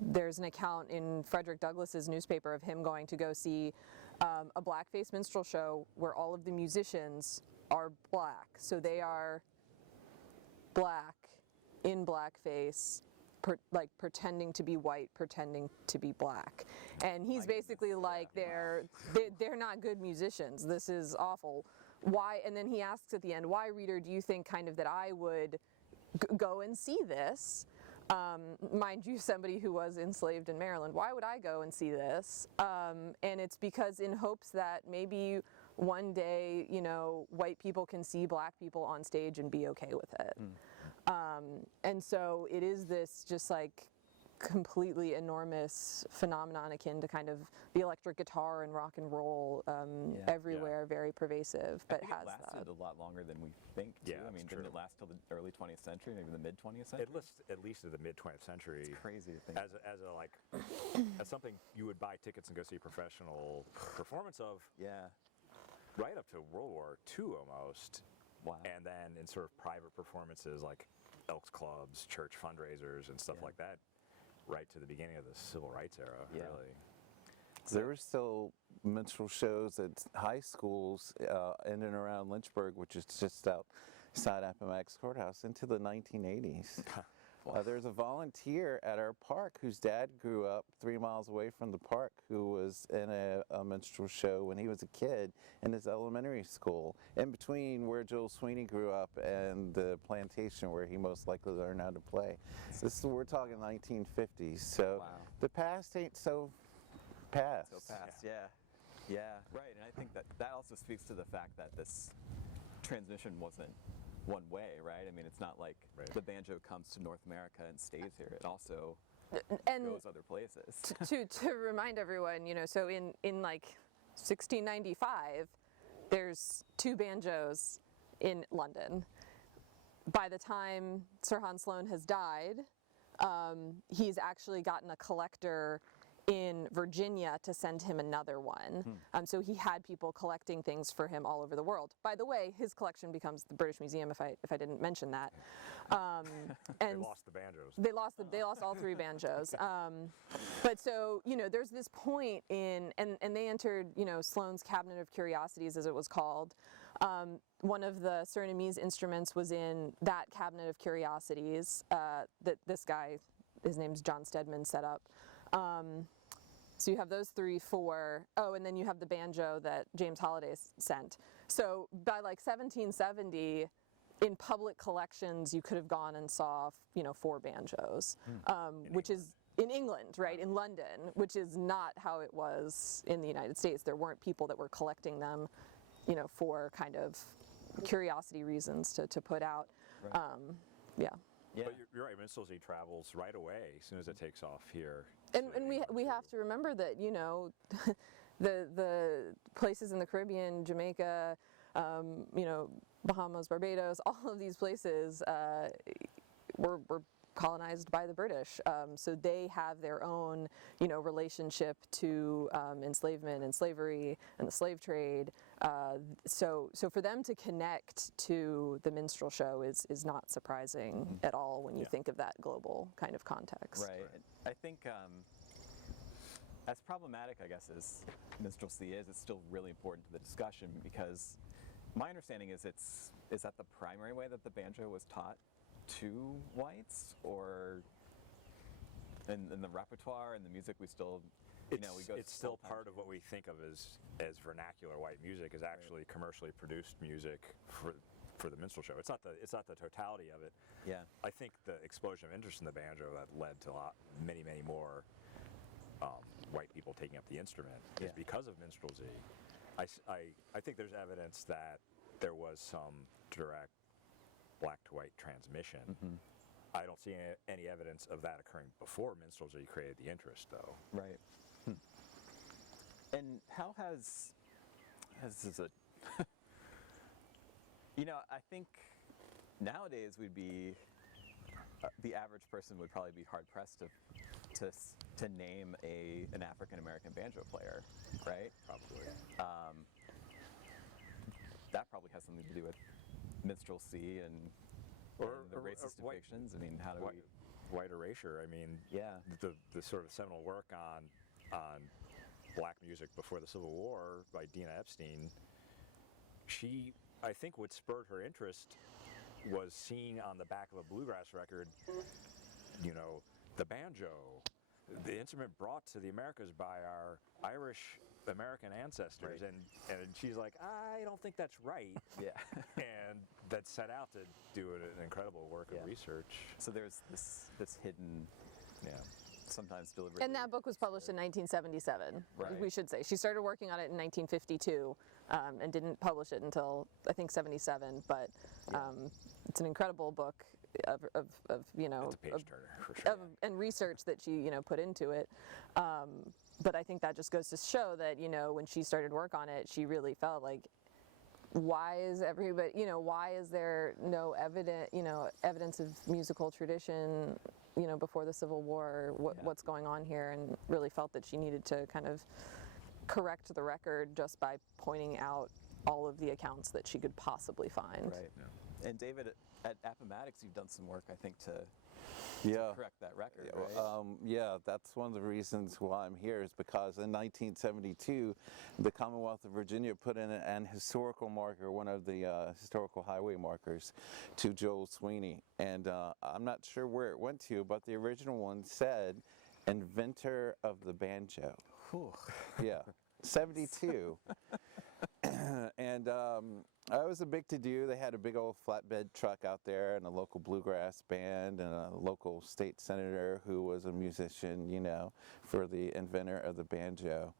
there's an account in Frederick Douglass's newspaper of him going to go see a blackface minstrel show where all of the musicians are black. So they are black in blackface, like pretending to be white, pretending to be black, and he's basically like they're not good musicians. This is awful. Why? And then he asks at the end, why, reader, do you think kind of that I would go and see this? Mind you, somebody who was enslaved in Maryland, why would I go and see this? And it's because in hopes that maybe one day, you know, white people can see black people on stage and be okay with it. And so it is this just like completely enormous phenomenon akin to kind of the electric guitar and rock and roll everywhere, very pervasive, but I think has it lasted that. a lot longer than we think, too. Yeah, I mean, it's didn't true. it last till the early 20th century, maybe the mid 20th century? At least to the mid 20th century. It's crazy to think. As a like as something you would buy tickets and go see a professional performance of Yeah. right up to World War II almost. Wow. And then in sort of private performances like Elks Clubs, church fundraisers, and stuff like that, right to the beginning of the Civil Rights era, really. There were still minstrel shows at high schools in and around Lynchburg, which is just outside Appomattox Courthouse, into the 1980s. There's a volunteer at our park whose dad grew up 3 miles away from the park who was in a minstrel show when he was a kid in his elementary school, in between where Joel Sweeney grew up and the plantation where he most likely learned how to play. We're talking 1950s, so the past ain't so past. So fast, yeah, right. And I think that also speaks to the fact that this transmission wasn't one way, right? I mean, it's not like the banjo comes to North America and stays here. It also goes other places. to remind everyone, you know, so in like 1695, there's 2 banjos in London. By the time Sir Hans Sloane has died, he's actually gotten a collector in Virginia to send him another one. So he had people collecting things for him all over the world. By the way, his collection becomes the British Museum, if I didn't mention that. And They lost the banjos. They lost all 3 banjos. But so, you know, there's this point in, and they entered, you know, Sloane's Cabinet of Curiosities, as it was called. One of the Surinamese instruments was in that Cabinet of Curiosities that this guy, his name's John Stedman, set up. So you have those 3, 4. Oh, and then you have the banjo that James Holliday sent. So by like 1770, in public collections, you could have gone and saw, you know, 4 banjos, which is in England, right, in London, which is not how it was in the United States. There weren't people that were collecting them, you know, for kind of curiosity reasons to put out. Yeah. But you're right, minstrelsy travels right away as soon as it takes off here. And we have to remember that, you know, the places in the Caribbean, Jamaica, you know, Bahamas, Barbados, all of these places were colonized by the British. So they have their own, you know, relationship to enslavement and slavery and the slave trade. So for them to connect to the minstrel show is not surprising at all when you think of that global kind of context. Right. I think as problematic, I guess, as minstrelsy is, it's still really important to the discussion because my understanding is is that the primary way that the banjo was taught to whites, or in the repertoire and the music we still, you know, we go. It's still part of what we think of as vernacular white music is actually commercially produced music for the minstrel show. It's not the totality of it. Yeah. I think the explosion of interest in the banjo that led to many more white people taking up the instrument is because of minstrelsy. I think there's evidence that there was some direct black to white transmission. I don't see any evidence of that occurring before minstrelsy created the interest, though. Right. And how has this a you know, I think nowadays we'd be the average person would probably be hard pressed to name an African American banjo player, right? Probably. That probably has something to do with minstrelsy and the racist depictions. I mean, how do we white erasure? I mean, the sort of seminal work on black music before the Civil War by Dena Epstein. She, I think, what spurred her interest was seeing on the back of a bluegrass record you know, the banjo, the instrument brought to the Americas by our Irish American ancestors, Right. and she's like, I don't think that's right. Yeah. And that set out to do an incredible work Yeah. of research. So there's this hidden, Yeah. sometimes deliberately. And that book was published in 1977. Right. We should say she started working on it in 1952 and didn't publish it until I think 77. But it's an incredible book of you know It's a page of, turner for sure. and research that she put into it. But I think that just goes to show that when she started work on it, she really felt like, why is everybody why is there no evidence of musical tradition before the Civil War? What's going on here? And really felt that she needed to kind of correct the record just by pointing out all of the accounts that she could possibly find. Right. And David, at Appomattox, you've done some work, I think, to Yeah. correct that record, Yeah, right? yeah, that's one of the reasons why I'm here, is because in 1972, the Commonwealth of Virginia put in an historical marker, one of the historical highway markers, to Joel Sweeney. And I'm not sure where it went to, but the original one said, inventor of the banjo. Whew. Yeah, 72. And I was a big to-do. They had a big old flatbed truck out there and a local bluegrass band and a local state senator who was a musician, for the inventor of the banjo.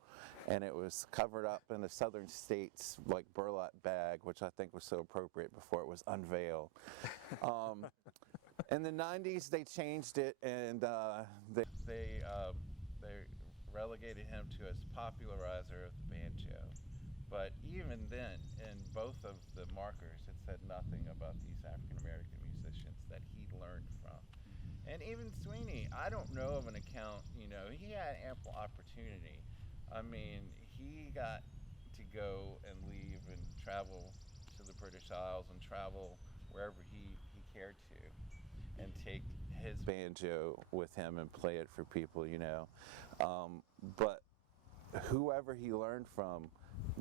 And it was covered up in a Southern States like burlap bag, which I think was so appropriate before it was unveiled. In the 90s, they changed it, and They relegated him to as popularizer of the banjo. But even then, in both of the markers, it said nothing about these African American musicians that he learned from. And even Sweeney, I don't know of an account, he had ample opportunity. I mean, he got to go and leave and travel to the British Isles and travel wherever he cared to and take his banjo with him and play it for people, but whoever he learned from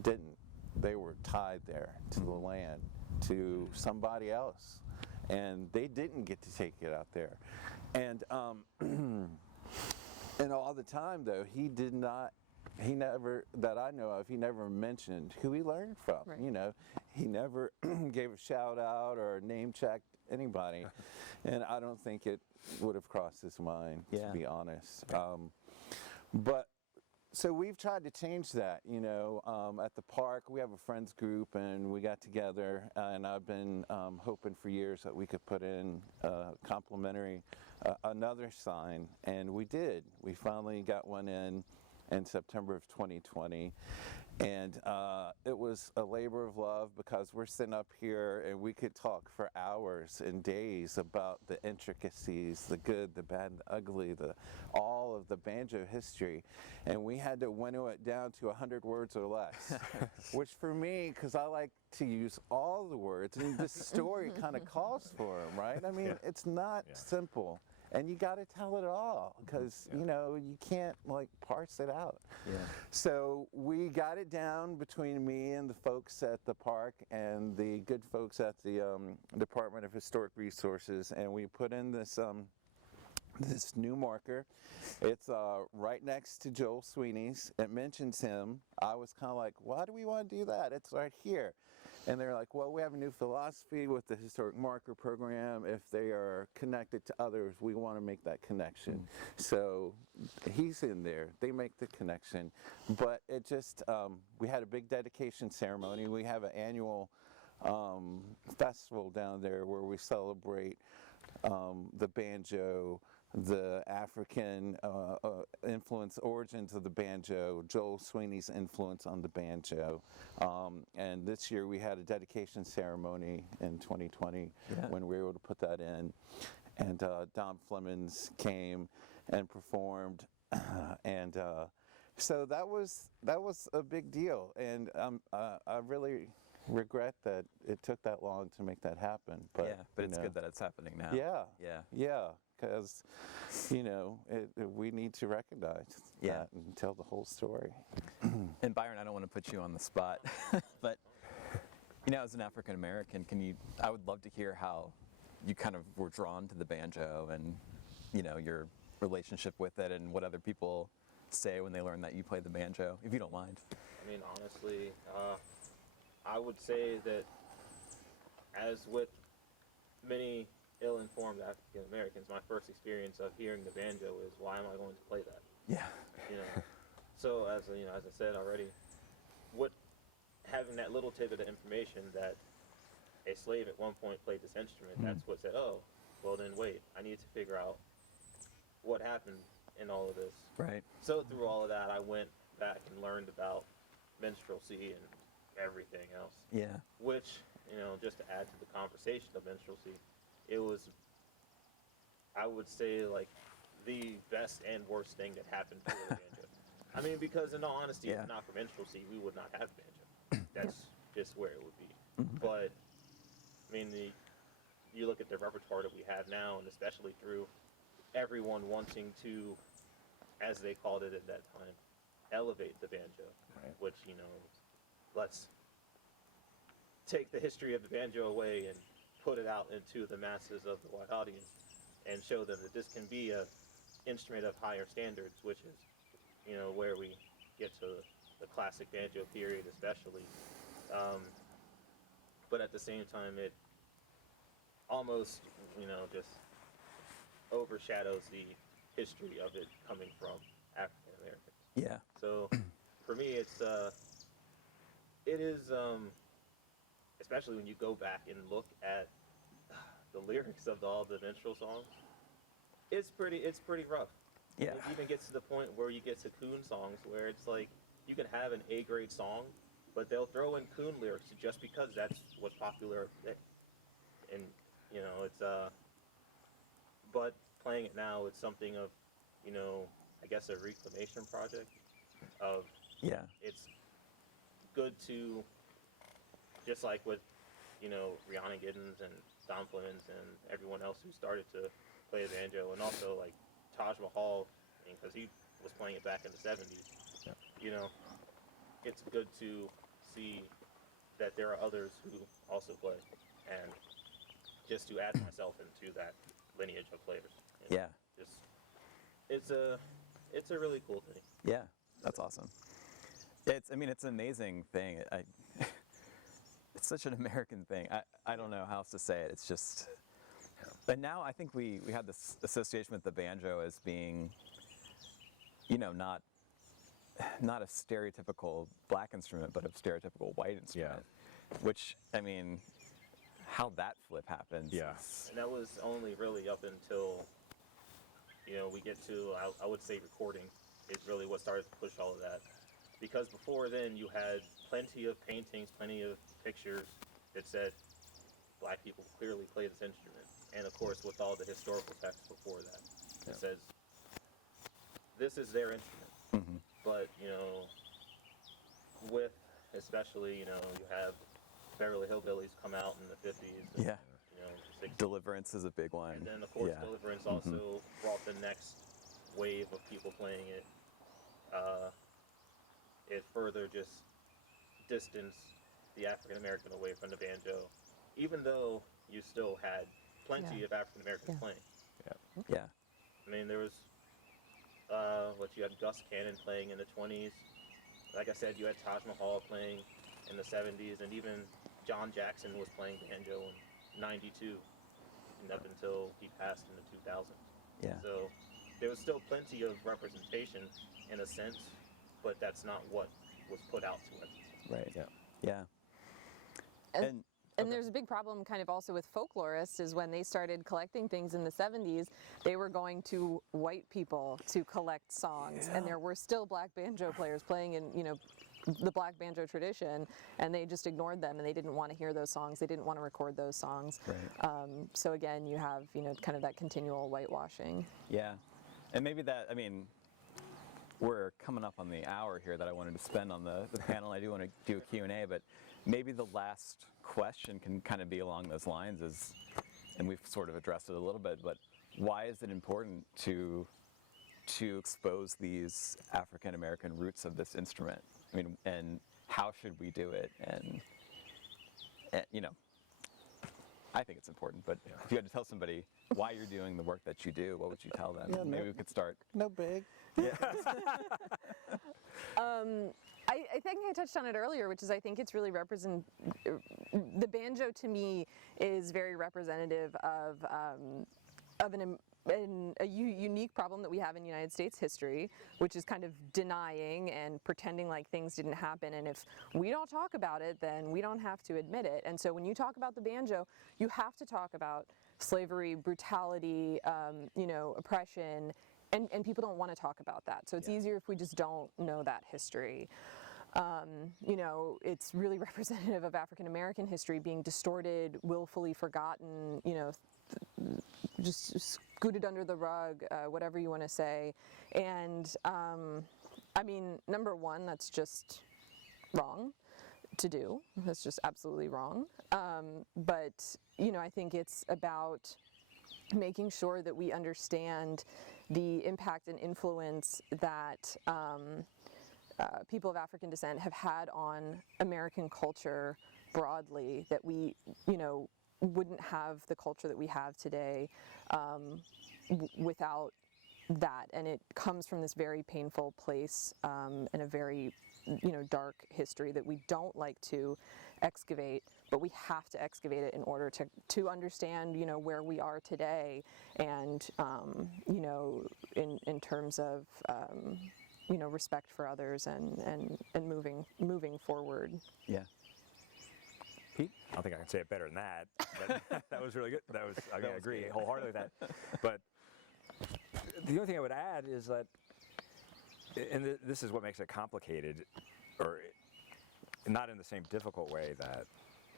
didn't. They were tied there to the land, to somebody else, and they didn't get to take it out there. And and all the time though, he never, that I know of, he never mentioned who he learned from. Right. He never gave a shout out or name checked anybody, and I don't think it would have crossed his mind, to be honest. But so we've tried to change that, at the park. We have a friends group and we got together, and I've been hoping for years that we could put in complimentary, another sign, and we did. We finally got one in September of 2020. And it was a labor of love, because we're sitting up here and we could talk for hours and days about the intricacies, the good, the bad, the ugly, all of the banjo history. And we had to winnow it down to 100 words or less, which for me, because I like to use all the words, and this story kind of calls for them, right? I mean, it's not simple. And you got to tell it all, because you can't parse it out. Yeah. So we got it down between me and the folks at the park and the good folks at the Department of Historic Resources, and we put in this this new marker. It's right next to Joel Sweeney's. It mentions him. I was kind of like, why do we want to do that? It's right here. And they're like, well, we have a new philosophy with the historic marker program. If they are connected to others, we want to make that connection. So he's in there. They make the connection. But it just, we had a big dedication ceremony. We have an annual festival down there where we celebrate the banjo, the African influence, origins of the banjo, Joel Sweeney's influence on the banjo. And this year we had a dedication ceremony in 2020 when we were able to put that in. And Don Flemings came and performed. And so that was a big deal. And I really regret that it took that long to make that happen. But, but it's good that it's happening now. Yeah, because, we need to recognize that and tell the whole story. And Byron, I don't want to put you on the spot, but, as an African American, I would love to hear how you kind of were drawn to the banjo and your relationship with it and what other people say when they learn that you play the banjo, if you don't mind. I mean, honestly, I would say that, as with many ill-informed African Americans, my first experience of hearing the banjo is, why am I going to play that? Yeah. So as I said already, having that little tidbit of information that a slave at one point played this instrument, that's what said, oh, well then wait, I need to figure out what happened in all of this. Right. So through all of that, I went back and learned about minstrelsy and everything else. Yeah. Which, just to add to the conversation of minstrelsy, it was, I would say, like, the best and worst thing that happened to the banjo. I mean, because in all honesty, if not for minstrelsy, we would not have banjo. That's just where it would be. But, I mean, you look at the repertoire that we have now, and especially through everyone wanting to, as they called it at that time, elevate the banjo, which, let's take the history of the banjo away and put it out into the masses of the white audience and show them that this can be a instrument of higher standards, which is, where we get to the classic banjo period especially. But at the same time, it almost, just overshadows the history of it coming from African Americans. Yeah. So for me, it is, especially when you go back and look at the lyrics of all the minstrel songs, it's pretty rough. Yeah. It even gets to the point where you get to coon songs where it's like, you can have an A-grade song, but they'll throw in coon lyrics just because that's what's popular today. And, it's, but playing it now, it's something of, I guess a reclamation project of, it's good to, just like with, Rihanna Giddens and Don Flemons and everyone else who started to play the banjo, and also like Taj Mahal, because he was playing it back in the 70s. It's good to see that there are others who also play, and just to add myself into that lineage of players. Yeah. It's a really cool thing. Yeah, that's awesome. It's an amazing thing. It's such an American thing. I don't know how else to say it. It's just, but now I think we had this association with the banjo as being, not a stereotypical black instrument, but a stereotypical white instrument. Yeah. Which, how that flip happens. Yeah. And that was only really up until, we get to, I would say recording is really what started to push all of that. Because before then you had plenty of paintings, plenty of pictures that said black people clearly play this instrument. And of course with all the historical texts before that, it says this is their instrument. Mm-hmm. But, with especially, you have Beverly Hillbillies come out in the 50s. And, Yeah. 60s. Deliverance is a big one. And then, of course, Deliverance also brought the next wave of people playing it. It further just distanced the African American away from the banjo, even though you still had plenty of African Americans playing. Yeah. I mean, there was you had Gus Cannon playing in the 20s. Like I said, you had Taj Mahal playing in the 70s, and even John Jackson was playing banjo in 92, and up until he passed in the 2000s. Yeah. So there was still plenty of representation in a sense, but that's not what was put out to us. Right. Yeah. And there's a big problem kind of also with folklorists is when they started collecting things in the 70s, they were going to white people to collect songs. And there were still black banjo players playing in, the black banjo tradition, and they just ignored them and they didn't want to hear those songs. They didn't want to record those songs. Right. So again, you have, kind of that continual whitewashing. Yeah. And maybe that, we're coming up on the hour here that I wanted to spend on the panel. I do want to do a Q&A, but maybe the last question can kind of be along those lines and we've sort of addressed it a little bit, but why is it important to expose these African American roots of this instrument? And how should we do it? And I think it's important, but if you had to tell somebody why you're doing the work that you do, what would you tell them? Yeah, Maybe we could start. No big. I think I touched on it earlier, which is I think it's really the banjo to me is very representative of a unique problem that we have in United States history, which is kind of denying and pretending like things didn't happen. And if we don't talk about it, then we don't have to admit it. And so when you talk about the banjo, you have to talk about slavery, brutality, oppression, and people don't want to talk about that. So it's easier if we just don't know that history. It's really representative of African American history being distorted, willfully forgotten, just scooted under the rug, whatever you want to say. And number one, that's just wrong to do. That's just absolutely wrong. But I think it's about making sure that we understand the impact and influence that people of African descent have had on American culture broadly, that we, wouldn't have the culture that we have today without that. And it comes from this very painful place and a very, dark history that we don't like to excavate, but we have to excavate it in order to understand, where we are today, and, in terms of, respect for others and moving forward. Yeah. Pete? I don't think I can say it better than that. But that was really good. I agree wholeheartedly with that. But the only thing I would add is that, and this is what makes it complicated, or not in the same difficult way that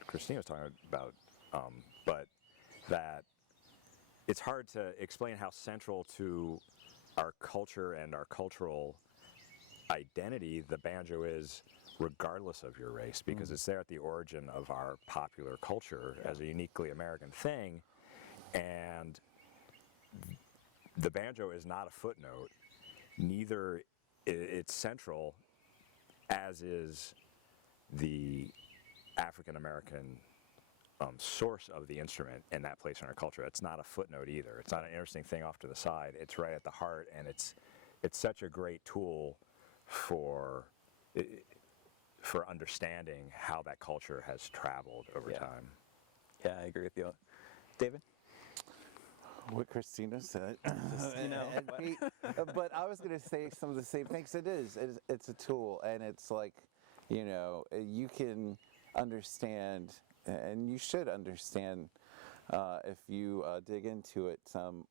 Christine was talking about, but that it's hard to explain how central to our culture and our cultural identity the banjo is, regardless of your race, because it's there at the origin of our popular culture as a uniquely American thing. And the banjo is not a footnote, neither it's central, as is the African American source of the instrument in that place in our culture. It's not a footnote either. It's not an interesting thing off to the side. It's right at the heart, and it's such a great tool for understanding how that culture has traveled over time. Yeah, I agree with you. David? What Christina said. And Pete, but I was going to say some of the same things. It's a tool, and it's like, you can understand, and you should understand if you dig into it some,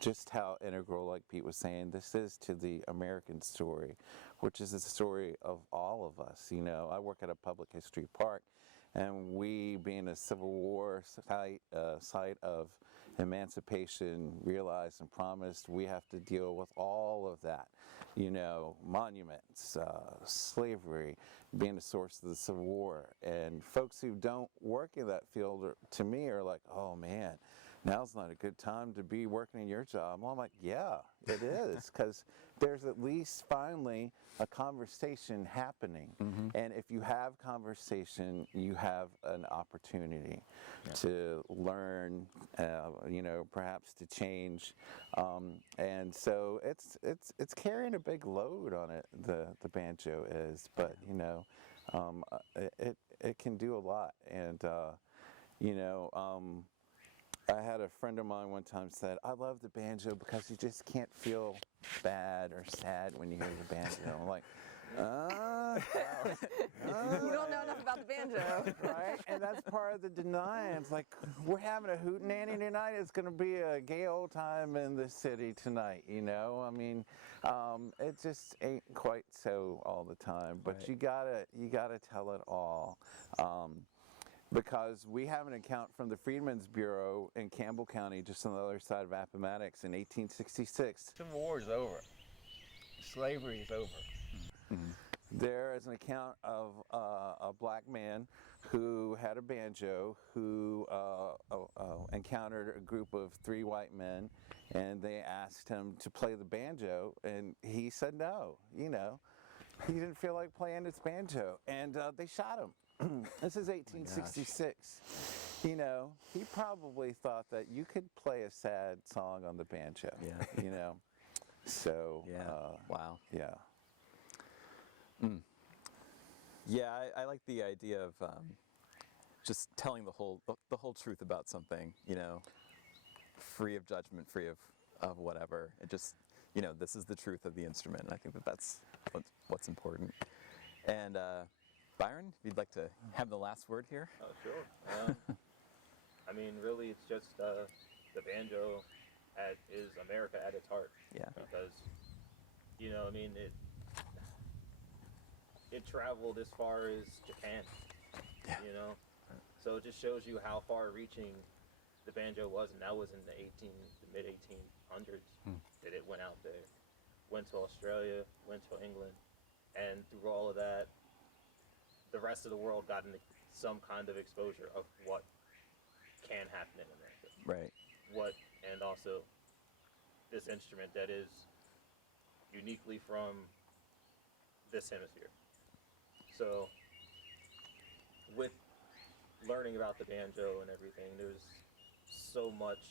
just how integral, like Pete was saying, this is to the American story, which is the story of all of us. I work at a public history park, and we, being a Civil War site of emancipation realized and promised, we have to deal with all of that. Monuments, slavery, being a source of the Civil War. And folks who don't work in that field, to me, are like, oh man, now's not a good time to be working in your job. Well, I'm like, yeah, it is, because there's at least finally a conversation happening. And if you have conversation, you have an opportunity to learn, perhaps to change. And so it's carrying a big load on it, the banjo is, but it can do a lot. And I had a friend of mine one time said, I love the banjo because you just can't feel bad or sad when you hear the banjo. I'm like, you don't know enough about the banjo. right? And that's part of the denial. It's like, we're having a hootenanny tonight. It's going to be a gay old time in the city tonight, I mean, it just ain't quite so all the time. But you gotta tell it all. Because we have an account from the Freedmen's Bureau in Campbell County, just on the other side of Appomattox, in 1866. Civil War is over. Slavery is over. There is an account of a black man who had a banjo, who encountered a group of 3 white men, and they asked him to play the banjo, and he said no. He didn't feel like playing his banjo, and they shot him. This is 1866. you know, he probably thought that you could play a sad song on the banjo. Yeah. You know, so Yeah. Wow. yeah. Yeah, I like the idea of just telling the whole truth about something, you know, free of judgment, free of whatever. It just, you know, this is the truth of the instrument. And I think that that's what's important. And Byron, if you'd like to have the last word here. Oh, sure. I mean, really, it's just the banjo is America at its heart. Yeah. Because, you know, I mean, it traveled as far as Japan. Yeah. You know, so it just shows you how far-reaching the banjo was, and that was in the mid 1800s that it went out there, went to Australia, went to England, and through all of that, the rest of the world got into some kind of exposure of what can happen in America. Right. And also this instrument that is uniquely from this hemisphere. So with learning about the banjo and everything, there's so much,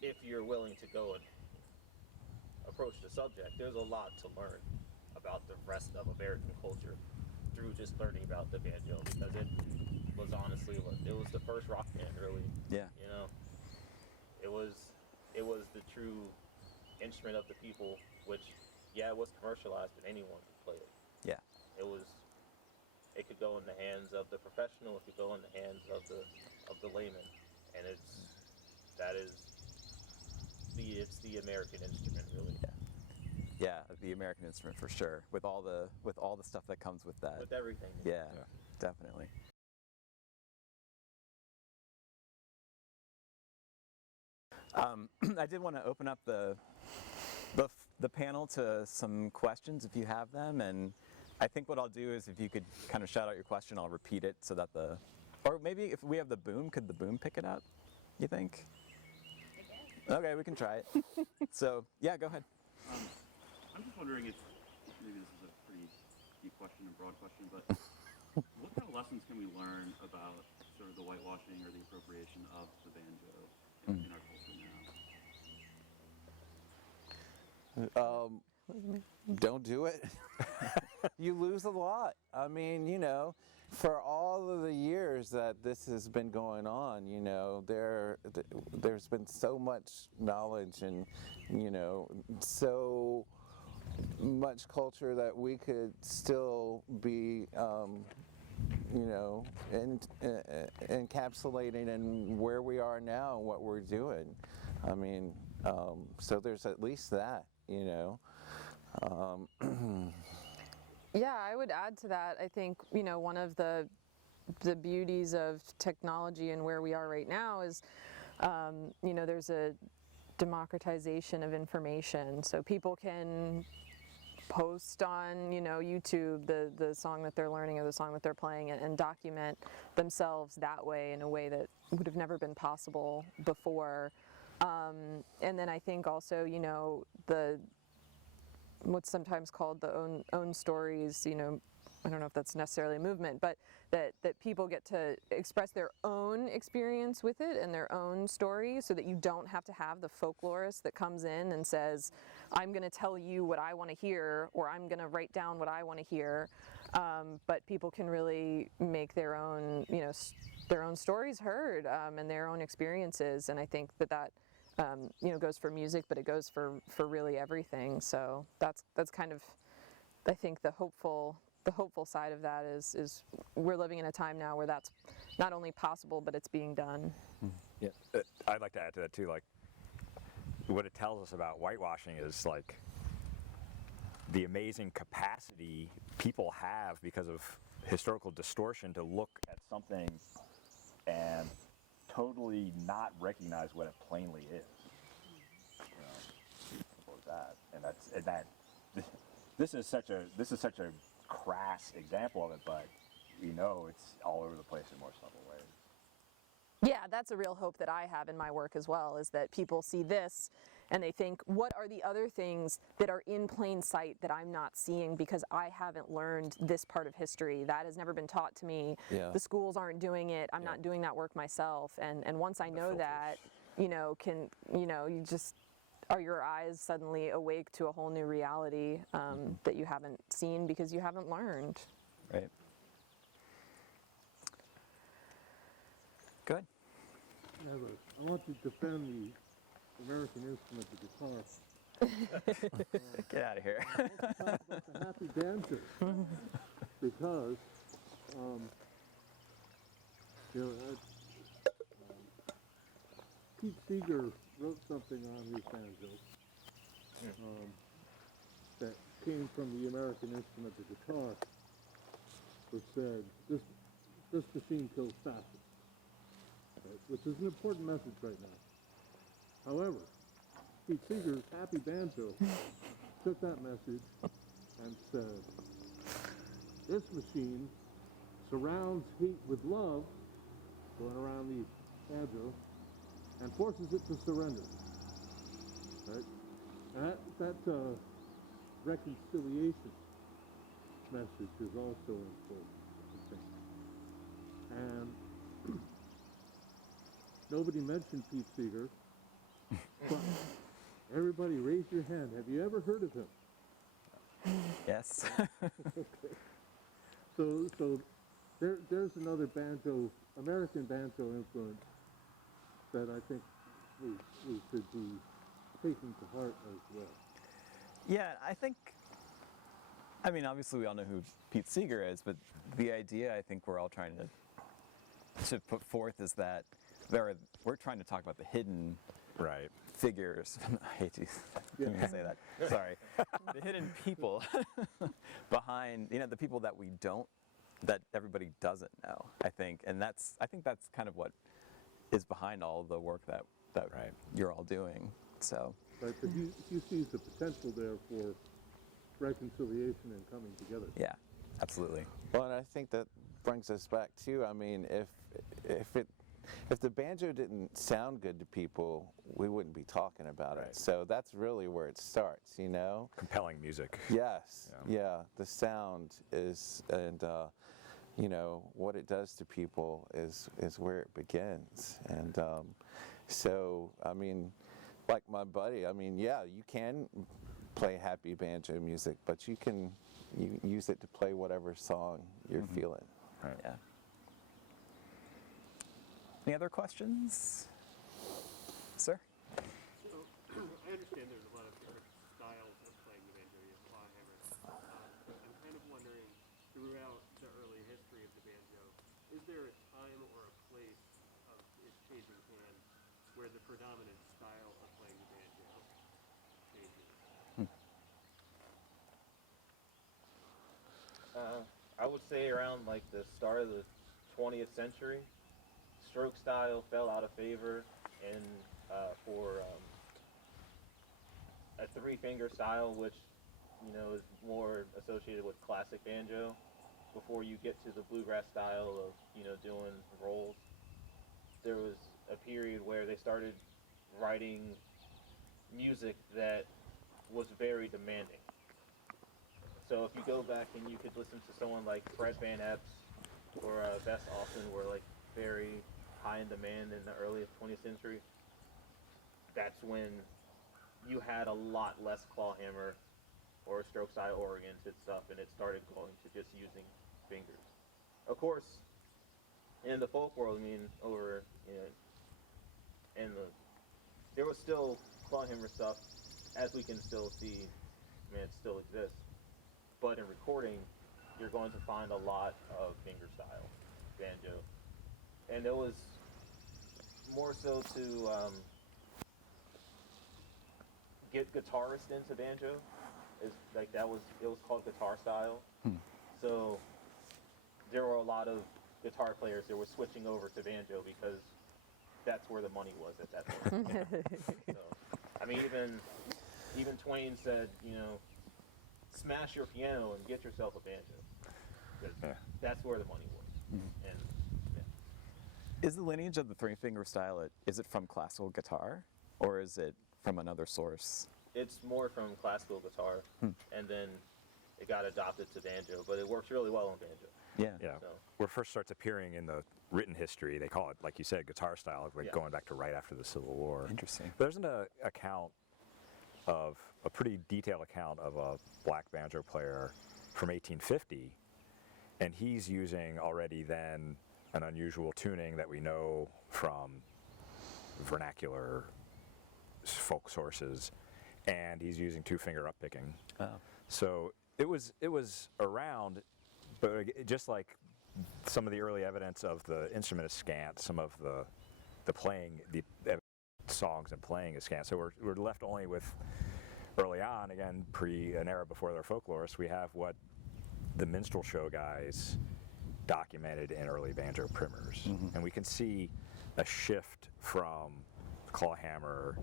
if you're willing to go and approach the subject, there's a lot to learn about the rest of American culture through just learning about the banjo, because it was honestly, it was the first rock band, really. Yeah. You know, it was the true instrument of the people, which, yeah, it was commercialized, but anyone could play it. Yeah. It could go in the hands of the professional, it could go in the hands of the layman, and it's the American instrument, really. Yeah, the American instrument for sure. With all the stuff that comes with that. With everything. Yeah, definitely. I did want to open up the panel to some questions if you have them, and I think what I'll do is if you could kind of shout out your question, I'll repeat it so that or maybe if we have the boom, could the boom pick it up, you think? Okay, we can try it. So, yeah, go ahead. I'm just wondering if, maybe this is a pretty deep question, a broad question, but what kind of lessons can we learn about sort of the whitewashing or the appropriation of the banjo in our culture now? Don't do it. You lose a lot. I mean, you know, for all of the years that this has been going on, you know, there's been so much knowledge and, you know, so much culture that we could still be, you know, encapsulating in where we are now and what we're doing. I mean, so there's at least that, you know. Yeah, I would add to that. I think, you know, one of the beauties of technology and where we are right now is, you know, there's a democratization of information. So people can post on, you know, YouTube the song that they're learning or the song that they're playing and document themselves that way in a way that would have never been possible before. And then I think also, you know, what's sometimes called the own stories, you know, I don't know if that's necessarily a movement, but that people get to express their own experience with it and their own story, so that you don't have to have the folklorist that comes in and says, I'm going to tell you what I want to hear, or I'm going to write down what I want to hear. But people can really make their own, you know, their own stories heard, and their own experiences. And I think that you know, goes for music, but it goes for really everything. So that's kind of, I think, the hopeful side of that is we're living in a time now where that's not only possible, but it's being done. Yeah, I'd like to add to that too. Like, what it tells us about whitewashing is like the amazing capacity people have because of historical distortion to look at something and totally not recognize what it plainly is. You know, simple as that. And this is such a crass example of it, but we know it's all over the place in more subtle ways. Yeah, that's a real hope that I have in my work as well, is that people see this and they think, what are the other things that are in plain sight that I'm not seeing because I haven't learned this part of history? That has never been taught to me. Yeah. The schools aren't doing it. I'm not doing that work myself. And once I know that, you just are your eyes suddenly awake to a whole new reality that you haven't seen because you haven't learned. Right. Good. I want to defend the American instrument, the guitar. Get out of here. Talk about the happy banjo because Pete Seeger wrote something on his banjo that came from the American instrument, the guitar, which said, this machine kills fascists, right? Which is an important message right now. However, Pete Seeger's happy banjo took that message and said, this machine surrounds hate with love, going around the banjo, and forces it to surrender. Right? And that reconciliation message is also important, I think. And nobody mentioned Pete Seeger, but everybody raise your hand. Have you ever heard of him? Yes. Okay. So there's another banjo, American banjo influence that I think we should be taking to heart as well. Yeah, I mean, obviously we all know who Pete Seeger is, but the idea I think we're all trying to put forth is that we're trying to talk about the hidden figures. I hate to even say that. Sorry. The hidden people behind, the people that everybody doesn't know, I think. And I think that's kind of what is behind all the work that you're all doing. So. Right, but he sees the potential there for reconciliation and coming together. Yeah, absolutely. Well, and I think that brings us back to, I mean, if the banjo didn't sound good to people, we wouldn't be talking about it. So that's really where it starts, Compelling music. Yes, yeah. The sound is, and what it does to people is where it begins. And so, I mean, like my buddy, I mean, yeah, you can play happy banjo music, but you can use it to play whatever song you're feeling. Right. Yeah. Any other questions? Sir? So, I understand there's a lot of different styles of playing the banjo. You have claw hammers. I'm kind of wondering, throughout the early history of the banjo, is there a time or a place of its changing hands where the predominant style of playing the banjo changes? I would say around like the start of the 20th century, stroke style fell out of favor, and for a three-finger style, which is more associated with classic banjo, before you get to the bluegrass style of doing rolls, there was a period where they started writing music that was very demanding. So if you go back and you could listen to someone like Fred Van Epps or Bess Austin, were like very high in demand in the early 20th century, that's when you had a lot less clawhammer or stroke style oriented stuff, and it started going to just using fingers. Of course, in the folk world, I mean, there was still clawhammer stuff, as we can still see. I mean, it still exists. But in recording, you're going to find a lot of finger style banjo, and it was more so to get guitarists into banjo. It was called guitar style. So there were a lot of guitar players that were switching over to banjo because that's where the money was at that point. So, I mean, even Twain said, smash your piano and get yourself a banjo, because that's where the money was. And is the lineage of the three-finger style, is it from classical guitar, or is it from another source? It's more from classical guitar, and then it got adopted to banjo, but it works really well on banjo. Yeah. Yeah. So, Where it first starts appearing in the written history, they call it, like you said, guitar style, like Yeah. going back to right after the Civil War. Interesting. There's an account of a pretty detailed account of a black banjo player from 1850, and he's using already then an unusual tuning that we know from vernacular folk sources, and he's using two-finger uppicking. Oh. So it was around, but just like some of the early evidence of the instrument is scant, some of the playing, the songs and playing is scant. So we're left only with, early on, again, an era before they're folklorists, we have what the minstrel show guys documented in early banjo primers. And we can see a shift from clawhammer,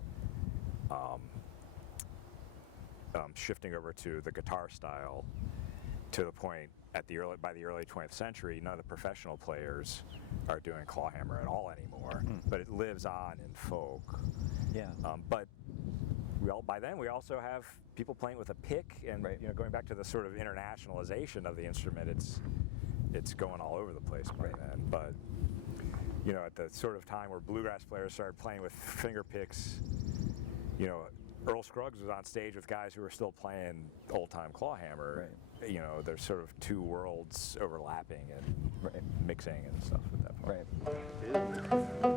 shifting over to the guitar style, to the point by the early 20th century, none of the professional players are doing clawhammer at all anymore. But it lives on in folk. Yeah. But by then we also have people playing with a pick, and going back to the sort of internationalization of the instrument, it's going all over the place by then. But at the sort of time where bluegrass players started playing with finger picks, Earl Scruggs was on stage with guys who were still playing old-time clawhammer. There's sort of two worlds overlapping and mixing and stuff at that point. Right.